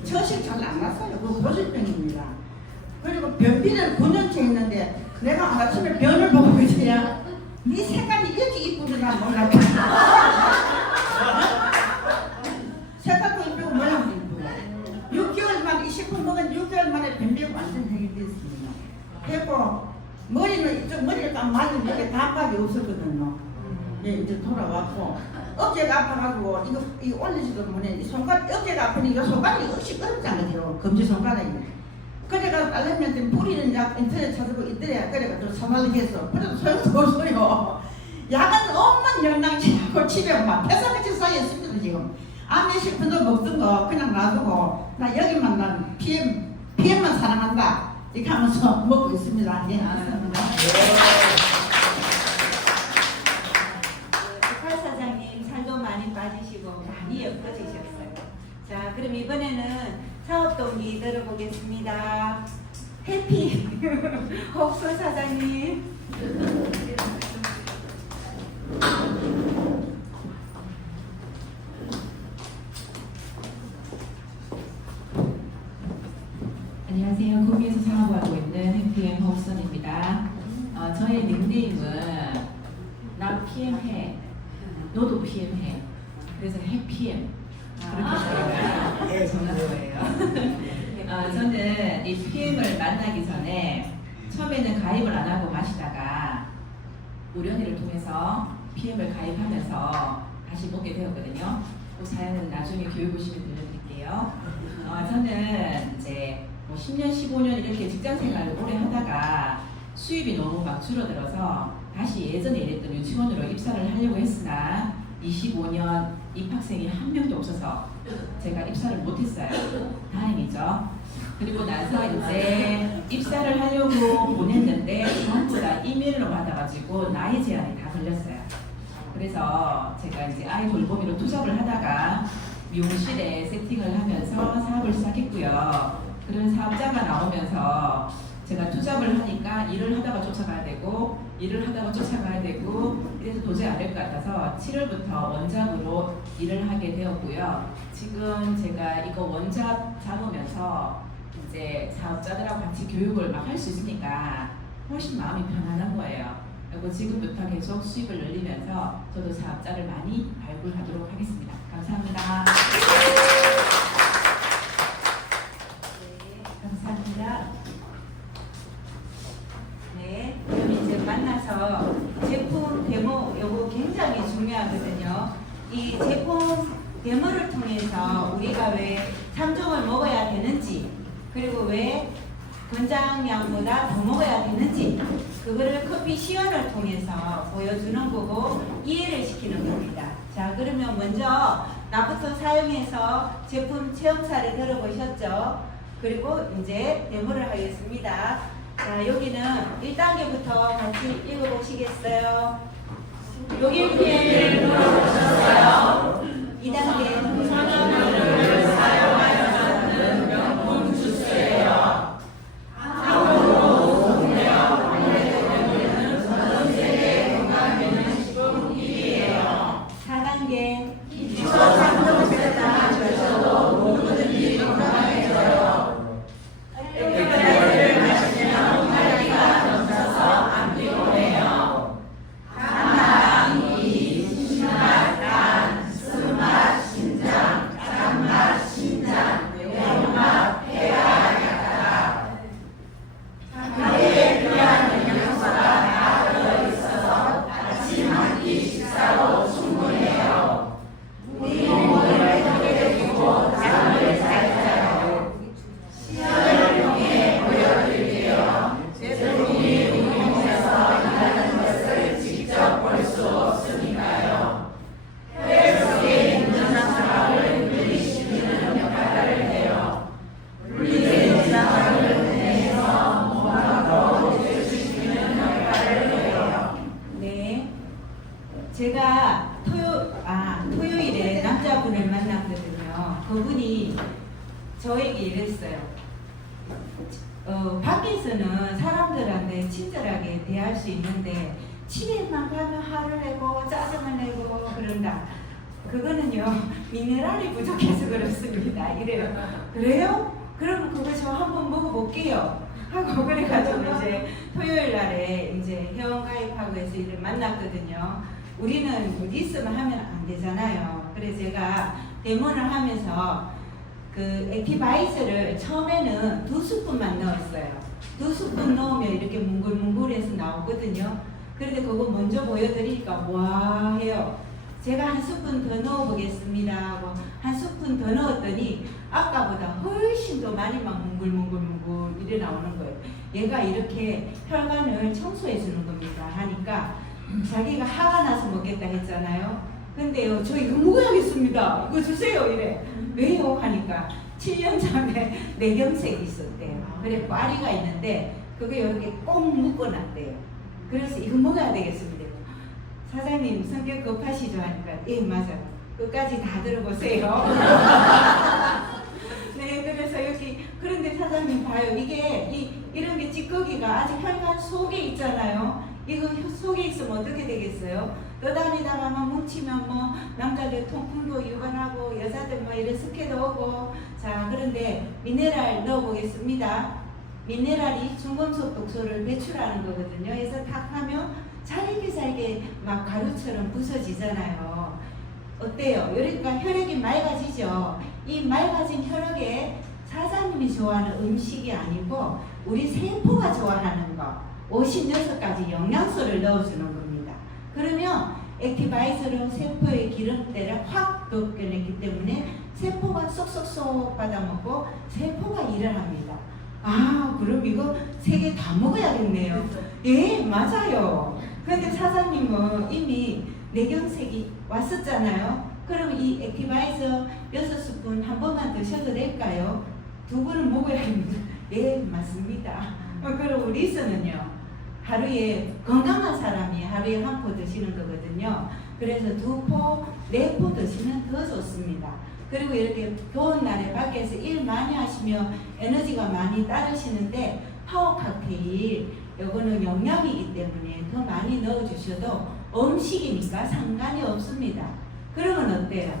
천식 잘 안 났어요. 그거 고질병입니다. 그리고 변비는 9년째 했는데 내가 아침에 변을 보고 그냥 네 색깔이 이렇게 이쁘구나 몰랐다. 색깔도 이쁘고 모양도 이쁘고 6개월 만에 이 식품 먹은 6개월 만에 변비가 완전 해결됐습니다. 그리고 머리는 이쪽 머리를 딱 맞으면 여기 담박이 없었거든요. 예, 이제 돌아왔고 어깨가 아파가지고 이거 올리지도 못해. 이 손가락 어깨가 아프니 이 손가락이 없이 어렵잖아요. 검지 손가락이. 그래가 딸내미한테 뿌리는 약 인터넷 찾아보고 있더래. 그래가지고 사말해서 그래도 소용도 없어요. 약은 엄만 영양제하고 집에 막 폐사같이 쌓여있습니다 지금. 암의식품도 먹던 거 그냥 놔두고 나 여기만 난 PM만 사랑한다 이렇게 하면서 먹고 있습니다. 예, 감사합니다. 북한 사장님 살도 많이 빠지시고 많이 예뻐지셨어요. 자, 그럼 이번에는 사업동기 들어보겠습니다. 해피 옥수 사장님. 안녕하세요. 구미에서 사업하고 있는 해피엠 허선입니다. 저의 닉네임은 나 PM해, 너도 PM해. 그래서 해피엠 그렇게 정한 거예요. 저는 이 PM을 만나기 전에 처음에는 가입을 안 하고 마시다가 우련이를 통해서 PM을 가입하면서 다시 먹게 되었거든요. 그 사연은 나중에 교육오시면 들려드릴게요. 저는 이제 10년, 15년 이렇게 직장 생활을 오래 하다가 수입이 너무 막 줄어들어서 다시 예전에 일했던 유치원으로 입사를 하려고 했으나 25년 입학생이 한 명도 없어서 제가 입사를 못했어요. 다행이죠. 그리고 나서 이제 입사를 하려고 보냈는데 전부 다 이메일로 받아가지고 나이 제한이 다 걸렸어요. 그래서 제가 이제 아이 돌보미로 투잡을 하다가 미용실에 세팅을 하면서 사업을 시작했고요. 그런 사업자가 나오면서 제가 투잡을 하니까 일을 하다가 쫓아가야 되고 일을 하다가 쫓아가야 되고 이래서 도저히 안 될 것 같아서 7월부터 원잡으로 일을 하게 되었고요. 지금 제가 이거 원잡 잡으면서 이제 사업자들하고 같이 교육을 막 할 수 있으니까 훨씬 마음이 편안한 거예요. 그리고 지금부터 계속 수입을 늘리면서 저도 사업자를 많이 발굴하도록 하겠습니다. 감사합니다. 감사합니다. 네, 그럼 이제 만나서 제품 데모 요거 굉장히 중요하거든요. 이 제품 데모를 통해서 우리가 왜 3종을 먹어야 되는지 그리고 왜 권장량보다 더 먹어야 되는지 그거를 커피 시연을 통해서 보여주는 거고 이해를 시키는 겁니다. 자, 그러면 먼저 나부터 사용해서 제품 체험사를 들어보셨죠? 그리고 이제 데모를 하겠습니다. 자, 여기는 1단계부터 같이 읽어보시겠어요? 여기 PM을 들어보셨어요? 2단계 천연유를 사용하지 않는 명품 주스예요. 한국으로 국내와 국내외에는 전 세계 건강기능식품 1위예요. 4단계 기초 상품 세트만 드셔도 모두들이 건강해져요. 에피드라이를 마시면 활기가 넘쳐서 안 피곤해요. 간맛, 이, 신맛, 간, 쓴맛, 신장, 그분이 저에게 이랬어요. 밖에서는 사람들한테 친절하게 대할 수 있는데 집에만 가면 화를 내고 짜증을 내고 그런다. 그거는요 미네랄이 부족해서 그렇습니다. 이래요. 그래요? 그럼 그거 저 한번 먹어볼게요. 하고 그래가지고 이제 토요일 날에 이제 회원 가입하고 해서 이를 만났거든요. 우리는 어디 있으면 하면 안 되잖아요. 그래서 제가 데모를 하면서 그 액티바이저를 처음에는 2스푼만 넣었어요. 2스푼 넣으면 이렇게 뭉글뭉글해서 나오거든요. 그런데 그거 먼저 보여드리니까 와 해요. 제가 1스푼 더 넣어보겠습니다 하고 1스푼 더 넣었더니 아까보다 훨씬 더 많이 막 뭉글뭉글뭉글 이래 나오는 거예요. 얘가 이렇게 혈관을 청소해 주는 겁니다 하니까 자기가 화가 나서 먹겠다 했잖아요. 근데요 저 이거 먹어야겠습니다. 이거 주세요 이래. 왜요? 하니까 7년 전에 뇌경색이 있었대요. 그래 꽈리가 있는데 그거 이렇게 꼭 묶어놨대요. 그래서 이거 먹어야 되겠습니다. 사장님 성격 급하시죠? 하니까 예 맞아요. 끝까지 다 들어보세요. 네 그래서 여기 그런데 사장님 봐요. 이게 이런 게 찌꺼기가 아직 혈관 속에 있잖아요. 이거 속에 있으면 어떻게 되겠어요? 떠다니다가 막 뭉치면 뭐 남자들 통풍도 유발하고 여자들 뭐 이런 스케도 오고. 자 그런데 미네랄 넣어보겠습니다. 미네랄이 중금속 독소를 배출하는 거거든요. 그래서 탁 하면 잘게 막 가루처럼 부서지잖아요. 어때요? 그러니까 혈액이 맑아지죠. 이 맑아진 혈액에 사장님이 좋아하는 음식이 아니고 우리 세포가 좋아하는 거 56가지 영양소를 넣어주는 겁니다. 그러면 액티바이저로 세포의 기름때를 확 벗겨냈기 때문에 세포가 쏙쏙쏙 받아먹고 세포가 일을 합니다. 아 그럼 이거 3개 다 먹어야겠네요. 예 맞아요. 그런데 사장님은 이미 뇌경색이 왔었잖아요. 그럼 이 액티바이저 6스푼 한 번만 드셔도 될까요? 2번은 먹어야겠습니다. 예 맞습니다. 그럼 리스는요 하루에 건강한 사람이 하루에 1포 드시는 거거든요. 그래서 2포, 4포 드시면 더 좋습니다. 그리고 이렇게 더운 날에 밖에서 일 많이 하시면 에너지가 많이 따르시는데 파워 칵테일 이거는 영양이기 때문에 더 많이 넣어주셔도 음식이니까 상관이 없습니다. 그러면 어때요?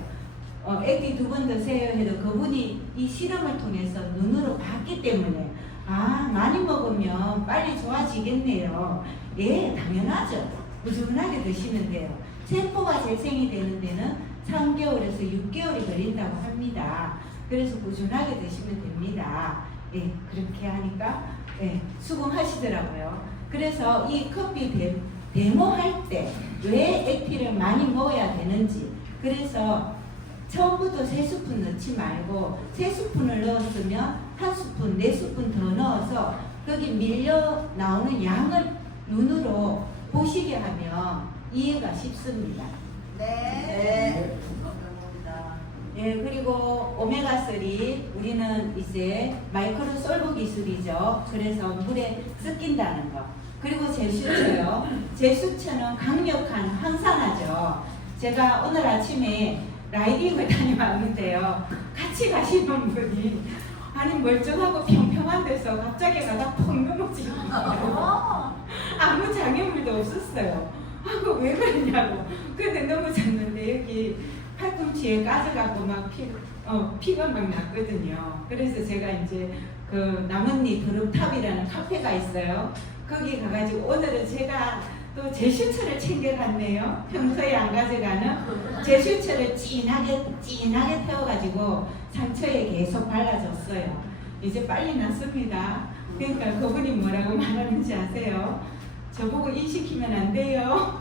액티 2번 드세요 해도 그분이 이 실험을 통해서 눈으로 봤기 때문에 아 많이 먹으면 빨리 좋아지겠네요. 예 당연하죠. 꾸준하게 드시면 돼요. 세포가 재생이 되는 데는 3개월에서 6개월이 걸린다고 합니다. 그래서 꾸준하게 드시면 됩니다. 예 그렇게 하니까 예 수긍하시더라고요. 그래서 이 커피 데모할 때 왜 액티를 많이 먹어야 되는지 그래서 처음부터 3스푼 넣지 말고 3스푼을 넣었으면 1스푼, 4스푼 더 넣어서 거기 밀려 나오는 양을 눈으로 보시게 하면 이해가 쉽습니다. 네. 예, 그리고 오메가3 우리는 이제 마이크로 솔브 기술이죠. 그래서 물에 섞인다는 거. 그리고 제수처요. 제수처는 강력한 항산화죠. 제가 오늘 아침에 라이딩을 다녀왔는데요. 같이 가시는 분이 아니 멀쩡하고 평평한 데서 갑자기 가다 펑 넘어지는 거예요. 아무 장애물도 없었어요. 하고 왜 그러냐고. 근데 넘어졌는데 여기 팔꿈치에 까져가고 막 피가 막 났거든요. 그래서 제가 이제 그 나뭇잎 드롭탑이라는 카페가 있어요. 거기 가가지고 오늘은 제가 또 제슈처를 챙겨갔네요. 평소에 안 가져가는 제슈처를 진하게 태워가지고 상처에 계속 발라줬어요. 이제 빨리 났습니다. 그러니까 그분이 뭐라고 말하는지 아세요? 저보고 일 시키면 안 돼요.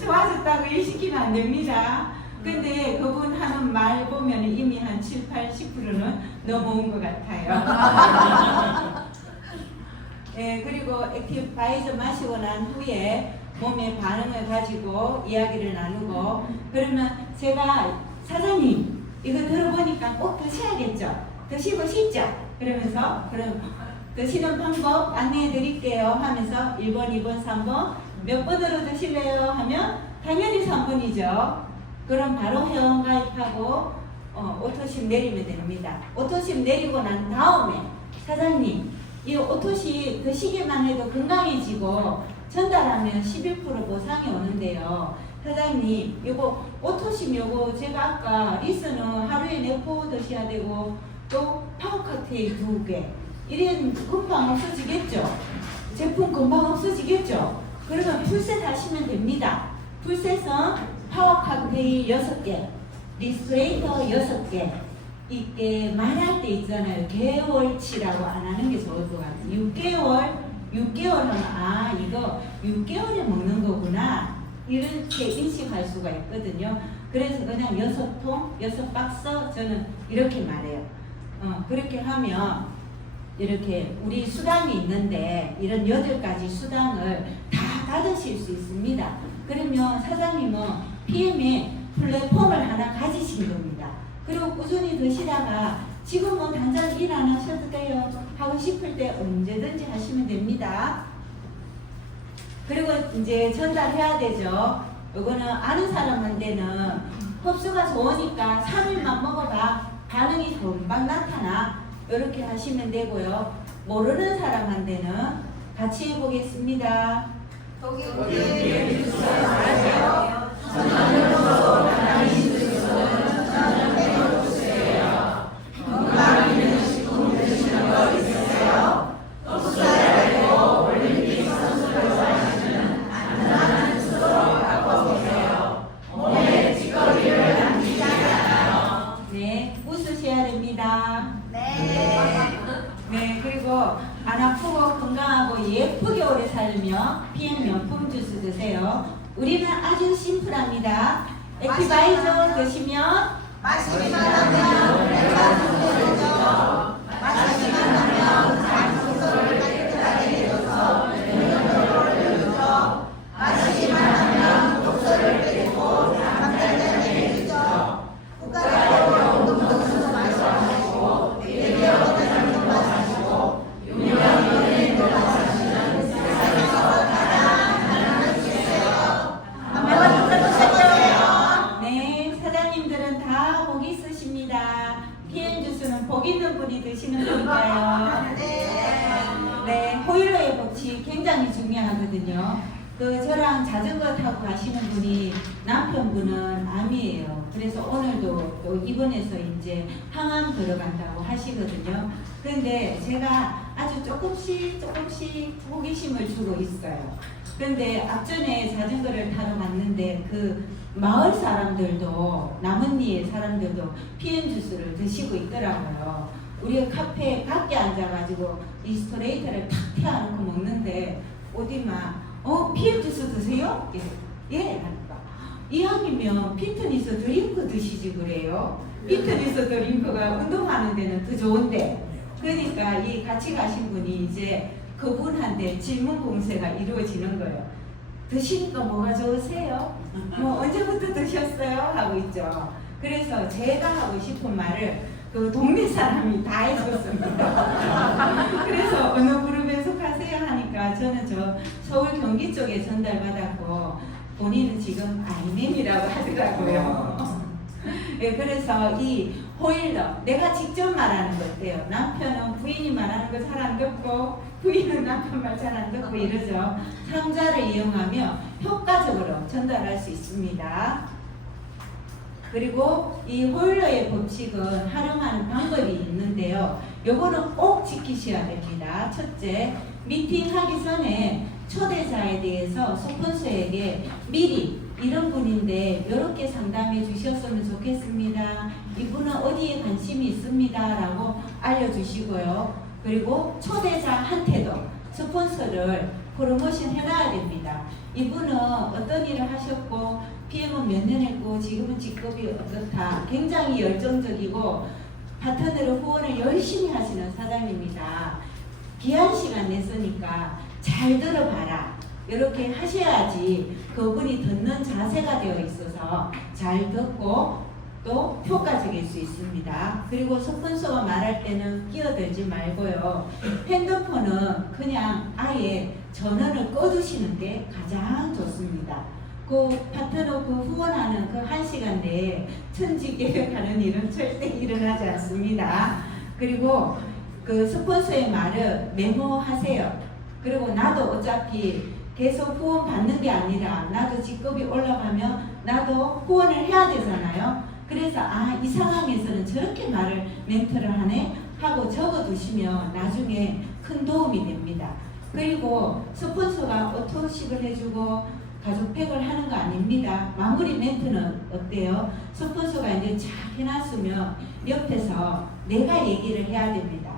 좋아졌다고 일 시키면 안 됩니다. 근데 그분 하는 말 보면 이미 한 7, 80%는 넘어온 것 같아요. 네, 그리고 액티바이저 마시고 난 후에 몸의 반응을 가지고 이야기를 나누고 그러면 제가 사장님 이거 들어보니까 꼭 드셔야겠죠? 드시고 싶죠? 그러면서 그럼 드시는 방법 안내해 드릴게요 하면서 1번, 2번, 3번 몇 번으로 드실래요? 하면 당연히 3번이죠. 그럼 바로 회원 가입하고 오토십 내리면 됩니다. 오토십 내리고 난 다음에 사장님 이 오토십 드시기만 해도 건강해지고 전달하면 11% 보상이 오는데요. 사장님 이거 오토십 요거 제가 아까 리스는 하루에 4포 드셔야 되고 또 파워 칵테일 2개 이런 금방 없어지겠죠? 제품 금방 없어지겠죠? 그러면 풀셋 하시면 됩니다. 풀셋은 파워 칵테일 6개, 리스토레이터 6개, 이게 말할 때 있잖아요. 개월치라고 안 하는 게 좋을 것 같아요. 6개월 하면 이거 6개월에 먹는 거구나 이렇게 인식할 수가 있거든요. 그래서 그냥 6통, 6박스 저는 이렇게 말해요. 그렇게 하면 이렇게 우리 수당이 있는데 이런 8가지 수당을 다 받으실 수 있습니다. 그러면 사장님은 PM에 플랫폼을 하나 가지신 겁니다. 그리고 꾸준히 드시다가 지금은 당장 일 안 하셔도 돼요. 하고 싶을 때 언제든지 하시면 됩니다. 그리고 이제 전달해야 되죠. 이거는 아는 사람한테는 흡수가 좋으니까 3일만 먹어봐. 반응이 금방 나타나. 이렇게 하시면 되고요. 모르는 사람한테는 같이 해보겠습니다. 네, 웃으셔야 됩니다. 네, 그리고 안 아프고 건강하고 예쁘게 오래 살면 PM 명품 주스 드세요. 우리는 아주 심플합니다. 액티바이저 드시면 마시기만 하면 내가 좋아지죠. 마시기만 하면 장 청소를 깨끗하게 해줘서 면역력을 올려주죠. 마시기만 하면 독소를 빼고 잠깐자게 해주죠. 국가대표 운동선수 마시고 대기업 대상도 마시고 유명 연예인도 마시는 세상에서 가장 가난한 주세요. 한번 들어보세요. 네, 사장님들은 다 복 있으십니다. PM 주스는 복 있는 분이 드시는 거니까요. 네, 호일러의 법칙 굉장히 중요하거든요. 저랑 자전거 타고 가시는 분이 남편분은 암이에요. 그래서 오늘도 또 입원해서 이제 항암 들어간다고 하시거든요. 그런데 제가 아주 조금씩 호기심을 주고 있어요. 그런데 앞전에 자전거를 타러 갔는데 그 마을 사람들도 나뭇잎 사람들도 PM 주스를 드시고 있더라고요. 우리 카페에 밖에 앉아가지고 이 스토레이터를 탁 태워놓고 먹는데 어디만 PM 주스 드세요? 예, 하니까 이왕이면 피트니스 드링크 드시지 그래요. 피트니스 드링크가 운동하는 데는 더 좋은데 그러니까 이 같이 가신 분이 이제 그분한테 질문 공세가 이루어지는 거예요. 드시니까 뭐가 좋으세요? 뭐 언제부터 드셨어요? 하고 있죠. 그래서 제가 하고 싶은 말을 그 동네 사람이 다 해줬습니다. 그래서 어느 그룹에 속하세요? 하니까 저는 저 서울 경기 쪽에 전달받았고 본인은 지금 IMM이라고 하더라고요. 네, 그래서 이 호일러 내가 직접 말하는 거 어때요? 남편은 부인이 말하는 거 잘 안 듣고 부인은 남편 말 잘 안 듣고 이러죠. 상자를 이용하며 효과적으로 전달할 수 있습니다. 그리고 이 호일러의 법칙은 활용하는 방법이 있는데요. 요거는 꼭 지키셔야 됩니다. 첫째, 미팅하기 전에 초대자에 대해서 스폰서에게 미리 이런 분인데 이렇게 상담해 주셨으면 좋겠습니다. 이분은 어디에 관심이 있습니다. 라고 알려주시고요. 그리고 초대자한테도 스폰서를 프로모션 해놔야 됩니다. 이분은 어떤 일을 하셨고 PM은 몇 년 했고 지금은 직급이 어떻다. 굉장히 열정적이고 파트너로 후원을 열심히 하시는 사장님이다. 귀한 시간 냈으니까 잘 들어봐라. 이렇게 하셔야지 그분이 듣는 자세가 되어 있어서 잘 듣고 또 효과적일 수 있습니다. 그리고 스폰서가 말할 때는 끼어들지 말고요. 핸드폰은 그냥 아예 전원을 꺼두시는 게 가장 좋습니다. 그 파트너 그 후원하는 그 1시간 내에 천지개벽하는 일은 절대 일어나지 않습니다. 그리고 그 스폰서의 말을 메모하세요. 그리고 나도 어차피 계속 후원 받는 게 아니라 나도 직급이 올라가면 나도 후원을 해야 되잖아요. 그래서 이 상황에서는 저렇게 말을 멘트를 하네 하고 적어두시면 나중에 큰 도움이 됩니다. 그리고 스폰서가 오토식을 해주고 가족팩을 하는 거 아닙니다. 마무리 멘트는 어때요? 스폰서가 이제 쫙 해놨으면 옆에서 내가 얘기를 해야 됩니다.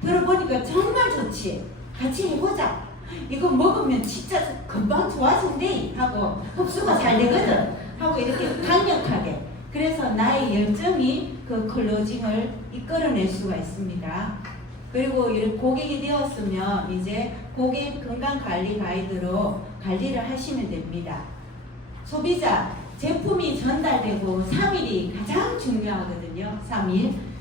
들어보니까 정말 좋지. 같이 해보자. 이거 먹으면 진짜 금방 좋아진대 하고 흡수가 잘 되거든 하고 이렇게 강력하게. 그래서 나의 열정이 그 클로징을 이끌어낼 수가 있습니다. 그리고 이렇게 고객이 되었으면 이제 고객 건강관리 가이드로 관리를 하시면 됩니다. 소비자 제품이 전달되고 3일이 가장 중요하거든요.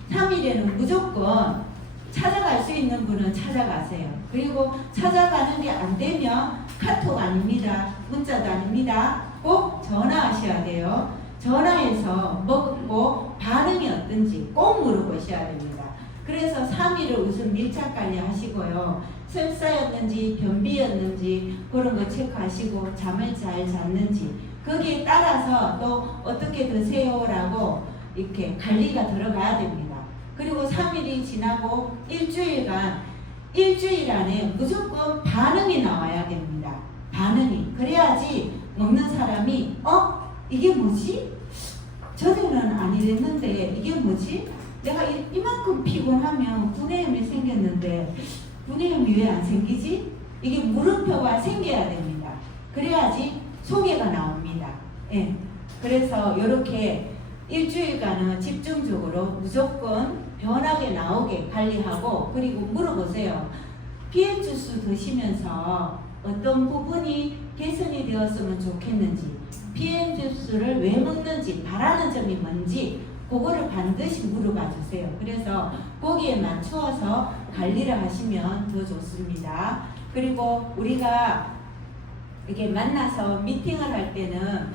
3일에는 무조건 찾아갈 수 있는 분은 찾아가세요. 그리고 찾아가는 게 안 되면 카톡 아닙니다. 문자도 아닙니다. 꼭 전화하셔야 돼요. 전화해서 먹고 반응이 어떤지 꼭 물어보셔야 됩니다. 그래서 3일을 우선 밀착 관리하시고요. 설사였는지 변비였는지 그런 거 체크하시고 잠을 잘 잤는지 거기에 따라서 또 어떻게 드세요라고 이렇게 관리가 들어가야 됩니다. 그리고 3일이 지나고 일주일 안에 무조건 반응이 나와야 됩니다. 반응이. 그래야지 먹는 사람이 이게 뭐지? 전에는 안 이랬는데 이게 뭐지? 내가 이만큼 피곤하면 구내염이 생겼는데 구내염이 왜 안 생기지? 이게 물음표가 생겨야 됩니다. 그래야지 소개가 나옵니다. 예. 그래서 이렇게 일주일간은 집중적으로 무조건 변하게 나오게 관리하고 그리고 물어보세요. PM 주스 드시면서 어떤 부분이 개선이 되었으면 좋겠는지 PM 주스를 왜 먹는지 바라는 점이 뭔지 그거를 반드시 물어봐 주세요. 그래서 거기에 맞추어서 관리를 하시면 더 좋습니다. 그리고 우리가 이렇게 만나서 미팅을 할 때는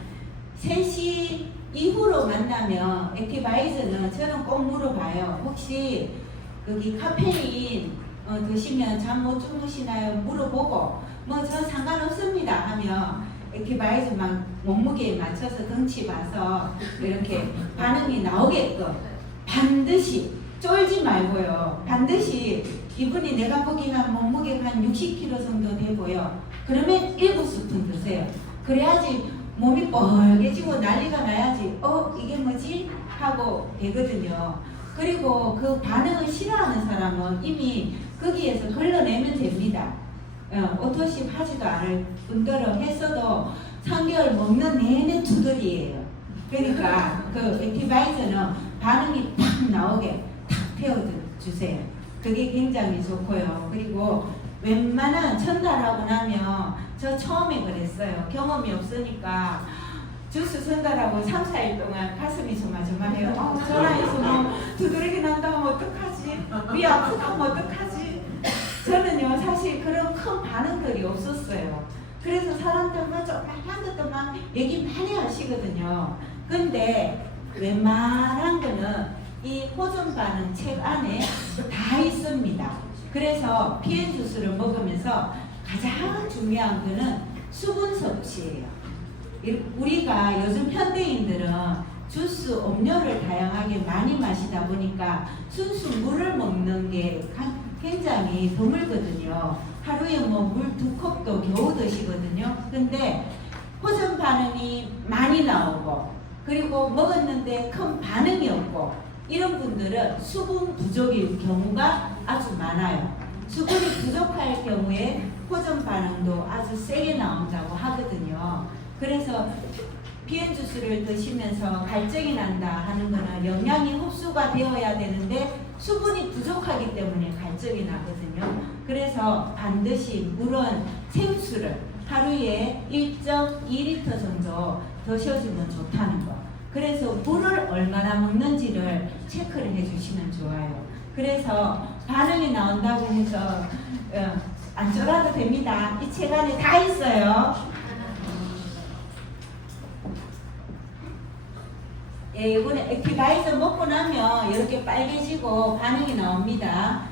3시 이후로 만나면 액티바이저는 저는 꼭 물어봐요. 혹시 거기 카페인 드시면 잠 못 주무시나요? 물어보고 뭐 저 상관없습니다 하면 액티바이저 막 몸무게에 맞춰서 덩치 봐서 이렇게 반응이 나오게끔 반드시 쫄지 말고요. 반드시 이분이 내가 보기엔 몸무게가 한 60kg 정도 되고요. 그러면 1스푼 드세요. 그래야지 몸이 뻘개지고 난리가 나야지 이게 뭐지? 하고 되거든요. 그리고 그 반응을 싫어하는 사람은 이미 거기에서 걸러내면 됩니다. 오토식 하지도 않을 뿐더러 했어도 3개월 먹는 내내 두드리예요. 그러니까 그 액티바이저는 반응이 탁 나오게 탁 태워주세요. 그게 굉장히 좋고요. 그리고 웬만한 전달하고 나면 저 처음에 그랬어요. 경험이 없으니까 주스 전달하고 3, 4일 동안 가슴이 조마조마해요. 전화해서 뭐 두드러기 난다면 어떡하지? 위 아프다면 어떡하지? 저는요 사실 그런 큰 반응들이 없었어요. 그래서 사람들만 조그만 것들만 얘기 많이 하시거든요. 근데 웬만한 거는 이 호전 반응 책 안에 다 있습니다. 그래서 PM 주스를 먹으면서 가장 중요한 거는 수분 섭취예요. 우리가 요즘 현대인들은 주스, 음료를 다양하게 많이 마시다 보니까 순수 물을 먹는 게 굉장히 드물거든요. 하루에 뭐 물 2컵도 겨우 드시거든요. 근데 호전 반응이 많이 나오고 그리고 먹었는데 큰 반응이 없고 이런 분들은 수분 부족일 경우가 아주 많아요. 수분이 부족할 경우에 호전 반응도 아주 세게 나온다고 하거든요. 그래서 PM 주스를 드시면서 갈증이 난다 하는 거는 영양이 흡수가 되어야 되는데 수분이 부족하기 때문에 갈증이 나거든요. 그래서 반드시 물은 생수를 하루에 1.2리터 정도 드셔주면 좋다는 거. 그래서 물을 얼마나 먹는지를 체크를 해주시면 좋아요. 그래서 반응이 나온다고 해서 안 쫄아도 됩니다. 이 책 안에 다 있어요. 예, 이번에 액티바이저 먹고 나면 이렇게 빨개지고 반응이 나옵니다.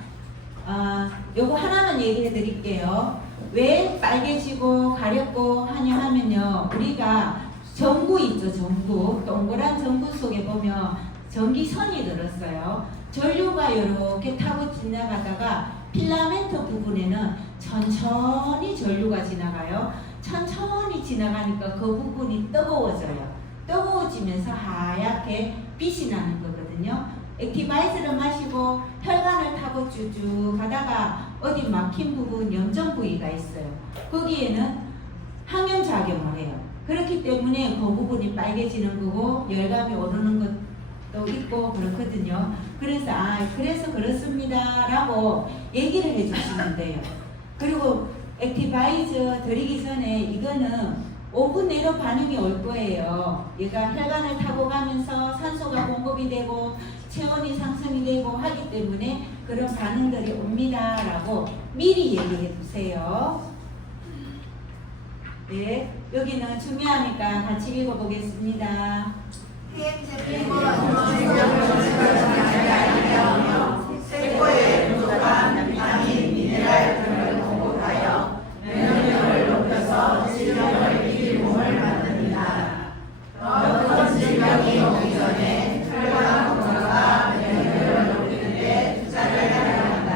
요거 하나만 얘기해 드릴게요. 왜 빨개지고 가렵고 하냐 하면요. 우리가 전구 있죠, 전구. 동그란 전구 속에 보면 전기선이 들었어요. 전류가 이렇게 타고 지나가다가 필라멘트 부분에는 천천히 전류가 지나가요. 천천히 지나가니까 그 부분이 뜨거워져요. 뜨거워지면서 하얗게 빛이 나는 거거든요. 액티바이저를 마시고 혈관을 타고 쭉쭉 가다가 어디 막힌 부분, 염증 부위가 있어요. 거기에는 항염작용을 해요. 그렇기 때문에 그 부분이 빨개지는 거고 열감이 오르는 것도 있고 그렇거든요. 그래서 그래서 그렇습니다 라고 얘기를 해주시면 돼요. 그리고 액티바이저 드리기 전에 이거는 5분 내로 반응이 올 거예요. 얘가 혈관을 타고 가면서 산소가 공급이 되고 체온이 상승이 되고 하기 때문에 그런 반응들이 옵니다 라고 미리 얘기해 주세요. 네, 여기는 중요하니까 같이 읽어보겠습니다. 세포에 부족한 비타민, 미네랄 등을 공급하여 면역력을 높여서 질병을 이길 몸을 만듭니다. 어떤 질병이 오기 전에 혈관 건강과 면역력을 높이는 데 투자를 해야 한다.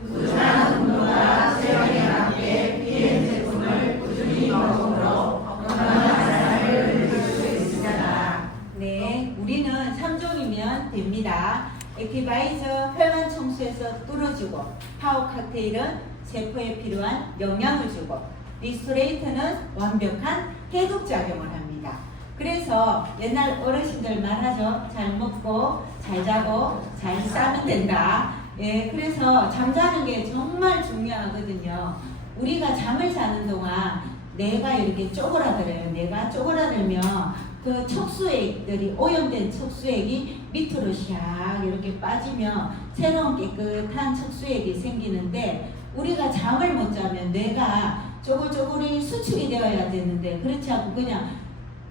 꾸준한 운동과 체형에 맞게 PM 제품을 꾸준히 먹음으로 건강한 삶을 누릴 수 있습니다. 네, 우리는 3종이면 됩니다. 액티바이저 혈관 청소에서 뚫어주고, 파워 칵테일은 세포에 필요한 영양을 주고, 리스토레이터는 완벽한 해독작용을 합니다. 그래서 옛날 어르신들 말하죠. 잘 먹고 잘 자고 잘 싸면 된다. 예, 그래서 잠자는 게 정말 중요하거든요. 우리가 잠을 자는 동안 뇌가 이렇게 쪼그라들어요. 뇌가 쪼그라들면 그 척수액들이 오염된 척수액이 밑으로 샥 이렇게 빠지면 새로운 깨끗한 척수액이 생기는데 우리가 잠을 못 자면 뇌가 쪼글쪼글이 수축이 되어야 되는데 그렇지 않고 그냥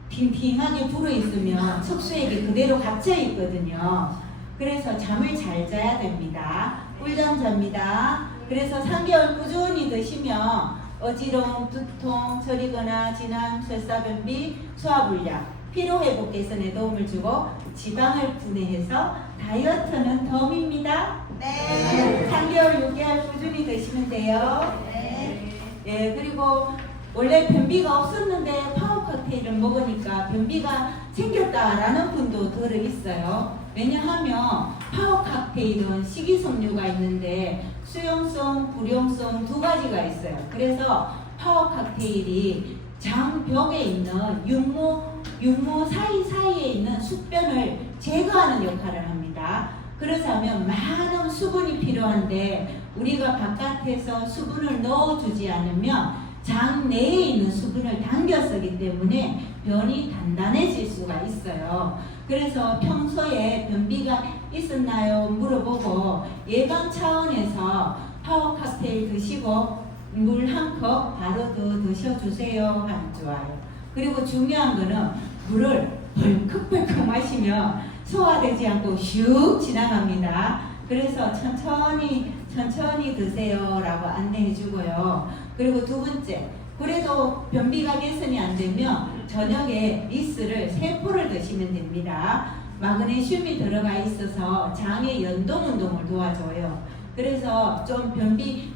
빙빙하게 불어 있으면 척수액이 그대로 갇혀 있거든요. 그래서 잠을 잘 자야 됩니다. 꿀잠 잡니다. 그래서 3개월 꾸준히 드시면 어지러움, 두통, 저리거나 진함, 설사변비, 소화불량, 피로회복 개선에 도움을 주고 지방을 분해해서 다이어트는 덤입니다. 네. 3개월, 6개월 꾸준히 드시면 돼요. 네. 예, 그리고 원래 변비가 없었는데 파워 칵테일을 먹으니까 변비가 생겼다라는 분도 들어 있어요. 왜냐하면 파워 칵테일은 식이섬유가 있는데 수용성, 불용성 두 가지가 있어요. 그래서 파워 칵테일이 장벽에 있는 육모 사이사이에 있는 숙변을 제거하는 역할을 합니다. 그렇다면 많은 수분이 필요한데 우리가 바깥에서 수분을 넣어주지 않으면 장 내에 있는 수분을 당겨 쓰기 때문에 변이 단단해질 수가 있어요. 그래서 평소에 변비가 있었나요? 물어보고 예방 차원에서 파워 칵테일 드시고 물 한 컵 바로 더 드셔주세요 하면 좋아요. 그리고 중요한 거는 물을 벌컥벌컥 마시면 소화되지 않고 슉 지나갑니다. 그래서 천천히 드세요 라고 안내해 주고요. 그리고 두 번째, 그래도 변비가 개선이 안 되면 저녁에 리스를 3포를 드시면 됩니다. 마그네슘이 들어가 있어서 장의 연동 운동을 도와줘요. 그래서 좀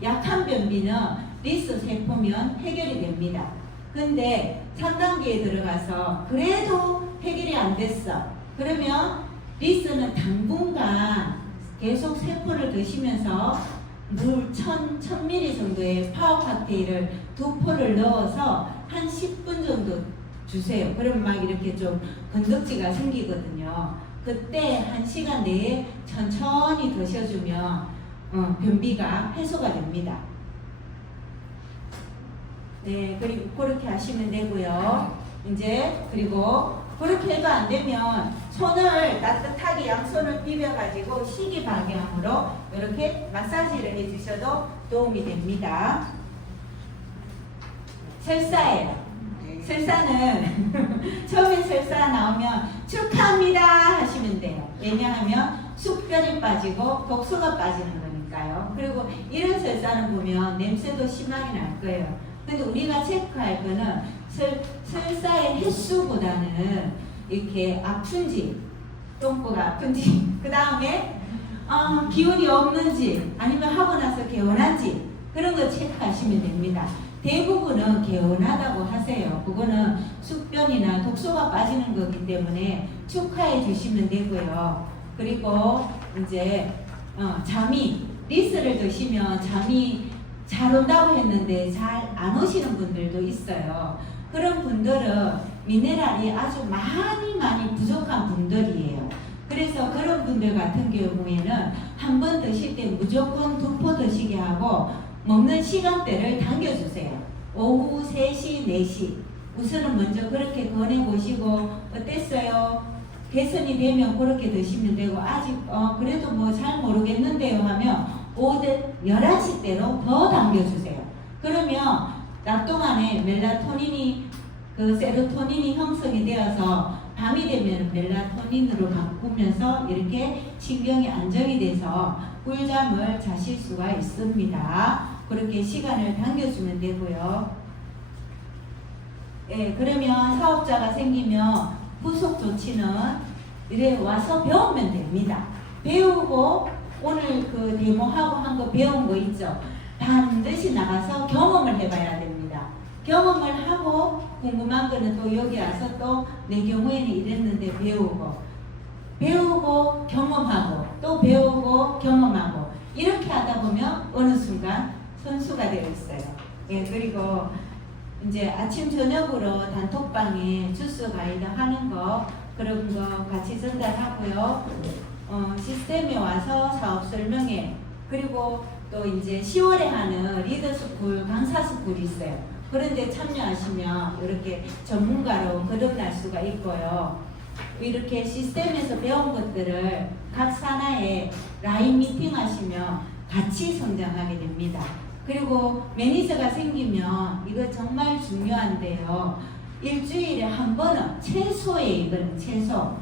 약한 변비는 리스 3포면 해결이 됩니다. 근데 3단계에 들어가서 그래도 해결이 안 됐어. 그러면 리스는 당분간 계속 3포를 드시면서 물 1000ml 정도의 파워 칵테일을 2포를 넣어서 한 10분 정도 주세요. 그러면 막 이렇게 좀 건덕지가 생기거든요. 그때 1시간 내에 천천히 드셔주면 변비가 해소가 됩니다. 네, 그리고 그렇게 하시면 되고요. 이제 그리고 그렇게 해도 안 되면 손을 따뜻하게 양손을 비벼가지고 시기 방향으로 이렇게 마사지를 해주셔도 도움이 됩니다. 설사예요. 설사는 처음에 설사 나오면 축하합니다 하시면 돼요. 왜냐하면 숙변이 빠지고 독소가 빠지는 거니까요. 그리고 이런 설사는 보면 냄새도 심하게 날 거예요. 근데 우리가 체크할 거는 설사의 횟수보다는 이렇게 아픈지, 똥꼬가 아픈지, 그 다음에 기운이 없는지, 아니면 하고 나서 개운한지, 그런 거 체크하시면 됩니다. 대부분은 개운하다고 하세요. 그거는 숙변이나 독소가 빠지는 거기 때문에 축하해 주시면 되고요. 그리고 이제 잠이, 리스를 드시면 잠이 잘 온다고 했는데 잘 안 오시는 분들도 있어요. 그런 분들은 미네랄이 아주 많이 부족한 분들이에요. 그래서 그런 분들 같은 경우에는 한 번 드실 때 무조건 2포 드시게 하고 먹는 시간대를 당겨주세요. 오후 3시, 4시. 우선은 먼저 그렇게 권해보시고 어땠어요? 개선이 되면 그렇게 드시면 되고, 아직 그래도 뭐 잘 모르겠는데요 하면 오후 11시대로 더 당겨주세요. 그러면 낮 동안에 멜라토닌이 세로토닌이 형성이 되어서 밤이 되면 멜라토닌으로 바꾸면서 이렇게 신경이 안정이 돼서 꿀잠을 자실 수가 있습니다. 그렇게 시간을 당겨주면 되고요. 예, 그러면 사업자가 생기면 후속 조치는 이래 와서 배우면 됩니다. 배우고 오늘 그 데모하고 한 거 배운 거 있죠? 반드시 나가서 경험을 해봐야 됩니다. 경험을 하고 궁금한 거는 또 여기 와서 또 내 경우에는 이랬는데 배우고 경험하고 또 배우고 경험하고 이렇게 하다 보면 어느 순간 선수가 되어 있어요. 예, 그리고 이제 아침 저녁으로 단톡방에 주스 가이드 하는 거 그런 거 같이 전달하고요. 시스템에 와서 사업 설명회, 그리고 또 이제 10월에 하는 리더스쿨 강사스쿨이 있어요. 그런데 참여하시면 이렇게 전문가로 거듭날 수가 있고요. 이렇게 시스템에서 배운 것들을 각 산하에 라인 미팅 하시면 같이 성장하게 됩니다. 그리고 매니저가 생기면 이거 정말 중요한데요. 일주일에 한 번은 이거는 최소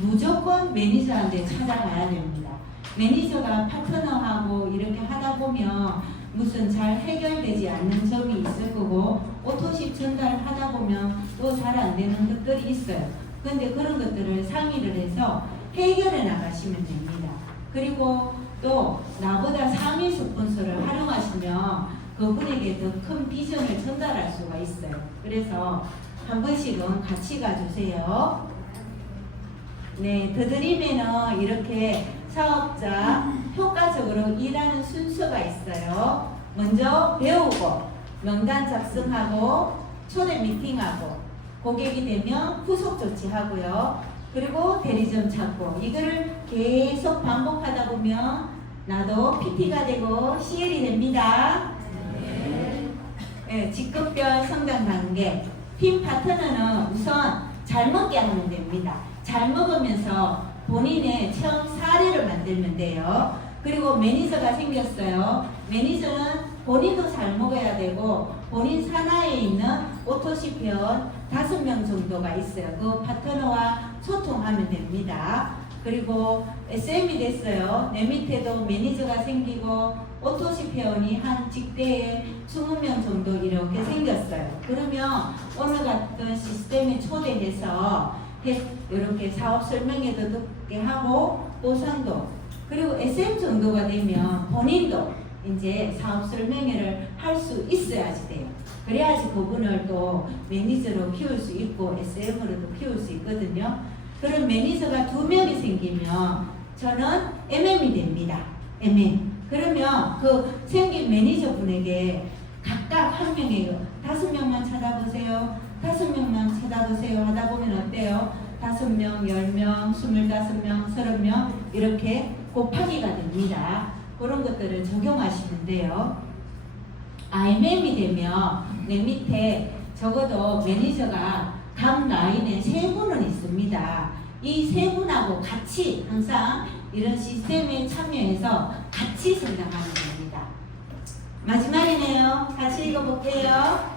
무조건 매니저한테 찾아가야 됩니다. 매니저가 파트너하고 이렇게 하다 보면 무슨 잘 해결되지 않는 점이 있을 거고 오토십 전달하다 보면 또 잘 안 되는 것들이 있어요. 근데 그런 것들을 상의를 해서 해결해 나가시면 됩니다. 그리고 또 나보다 상위 스폰서를 활용하시면 그분에게 더 큰 비전을 전달할 수가 있어요. 그래서 한 번씩은 같이 가주세요. 네, 더 드리면은 이렇게 사업자 효과적으로 일하는 순서가 있어요. 먼저 배우고 명단 작성하고 초대 미팅하고 고객이 되면 후속 조치하고요. 그리고 대리점 찾고 이거를 계속 반복하다 보면 나도 PT가 되고 CL이 됩니다. 네, 직급별 성장 단계. 팀 파트너는 우선 잘 먹게 하면 됩니다. 잘 먹으면서 본인의 체험 사례를 만들면 돼요. 그리고 매니저가 생겼어요. 매니저는 본인도 잘 먹어야 되고 본인 산하에 있는 오토십 회원 5명 정도가 있어요. 그 파트너와 소통하면 됩니다. 그리고 SM이 됐어요. 내 밑에도 매니저가 생기고 오토십 회원이 한 직대에 20명 정도 이렇게 생겼어요. 그러면 오늘 같은 시스템에 초대해서 이렇게 사업 설명회도 듣게 하고 보상도, 그리고 SM 정도가 되면 본인도 이제 사업 설명회를 할 수 있어야지 돼요. 그래야지 그분을 또 매니저로 키울 수 있고 SM으로도 키울 수 있거든요. 그런 매니저가 2명이 생기면 저는 MM이 됩니다. MM. 그러면 그 생긴 매니저분에게 각각 한 명이에요. 5명만 찾아보세요. 5명만 찾아보세요. 하다 보면 어때요? 5명, 10명, 25명, 30명 이렇게 곱하기가 됩니다. 그런 것들을 적용하시면 돼요. IMM이 되면 내 밑에 적어도 매니저가 각 라인에 3분은 있습니다. 이 3분하고 같이 항상 이런 시스템에 참여해서 같이 성장하면 됩니다. 마지막이네요. 같이 읽어볼게요.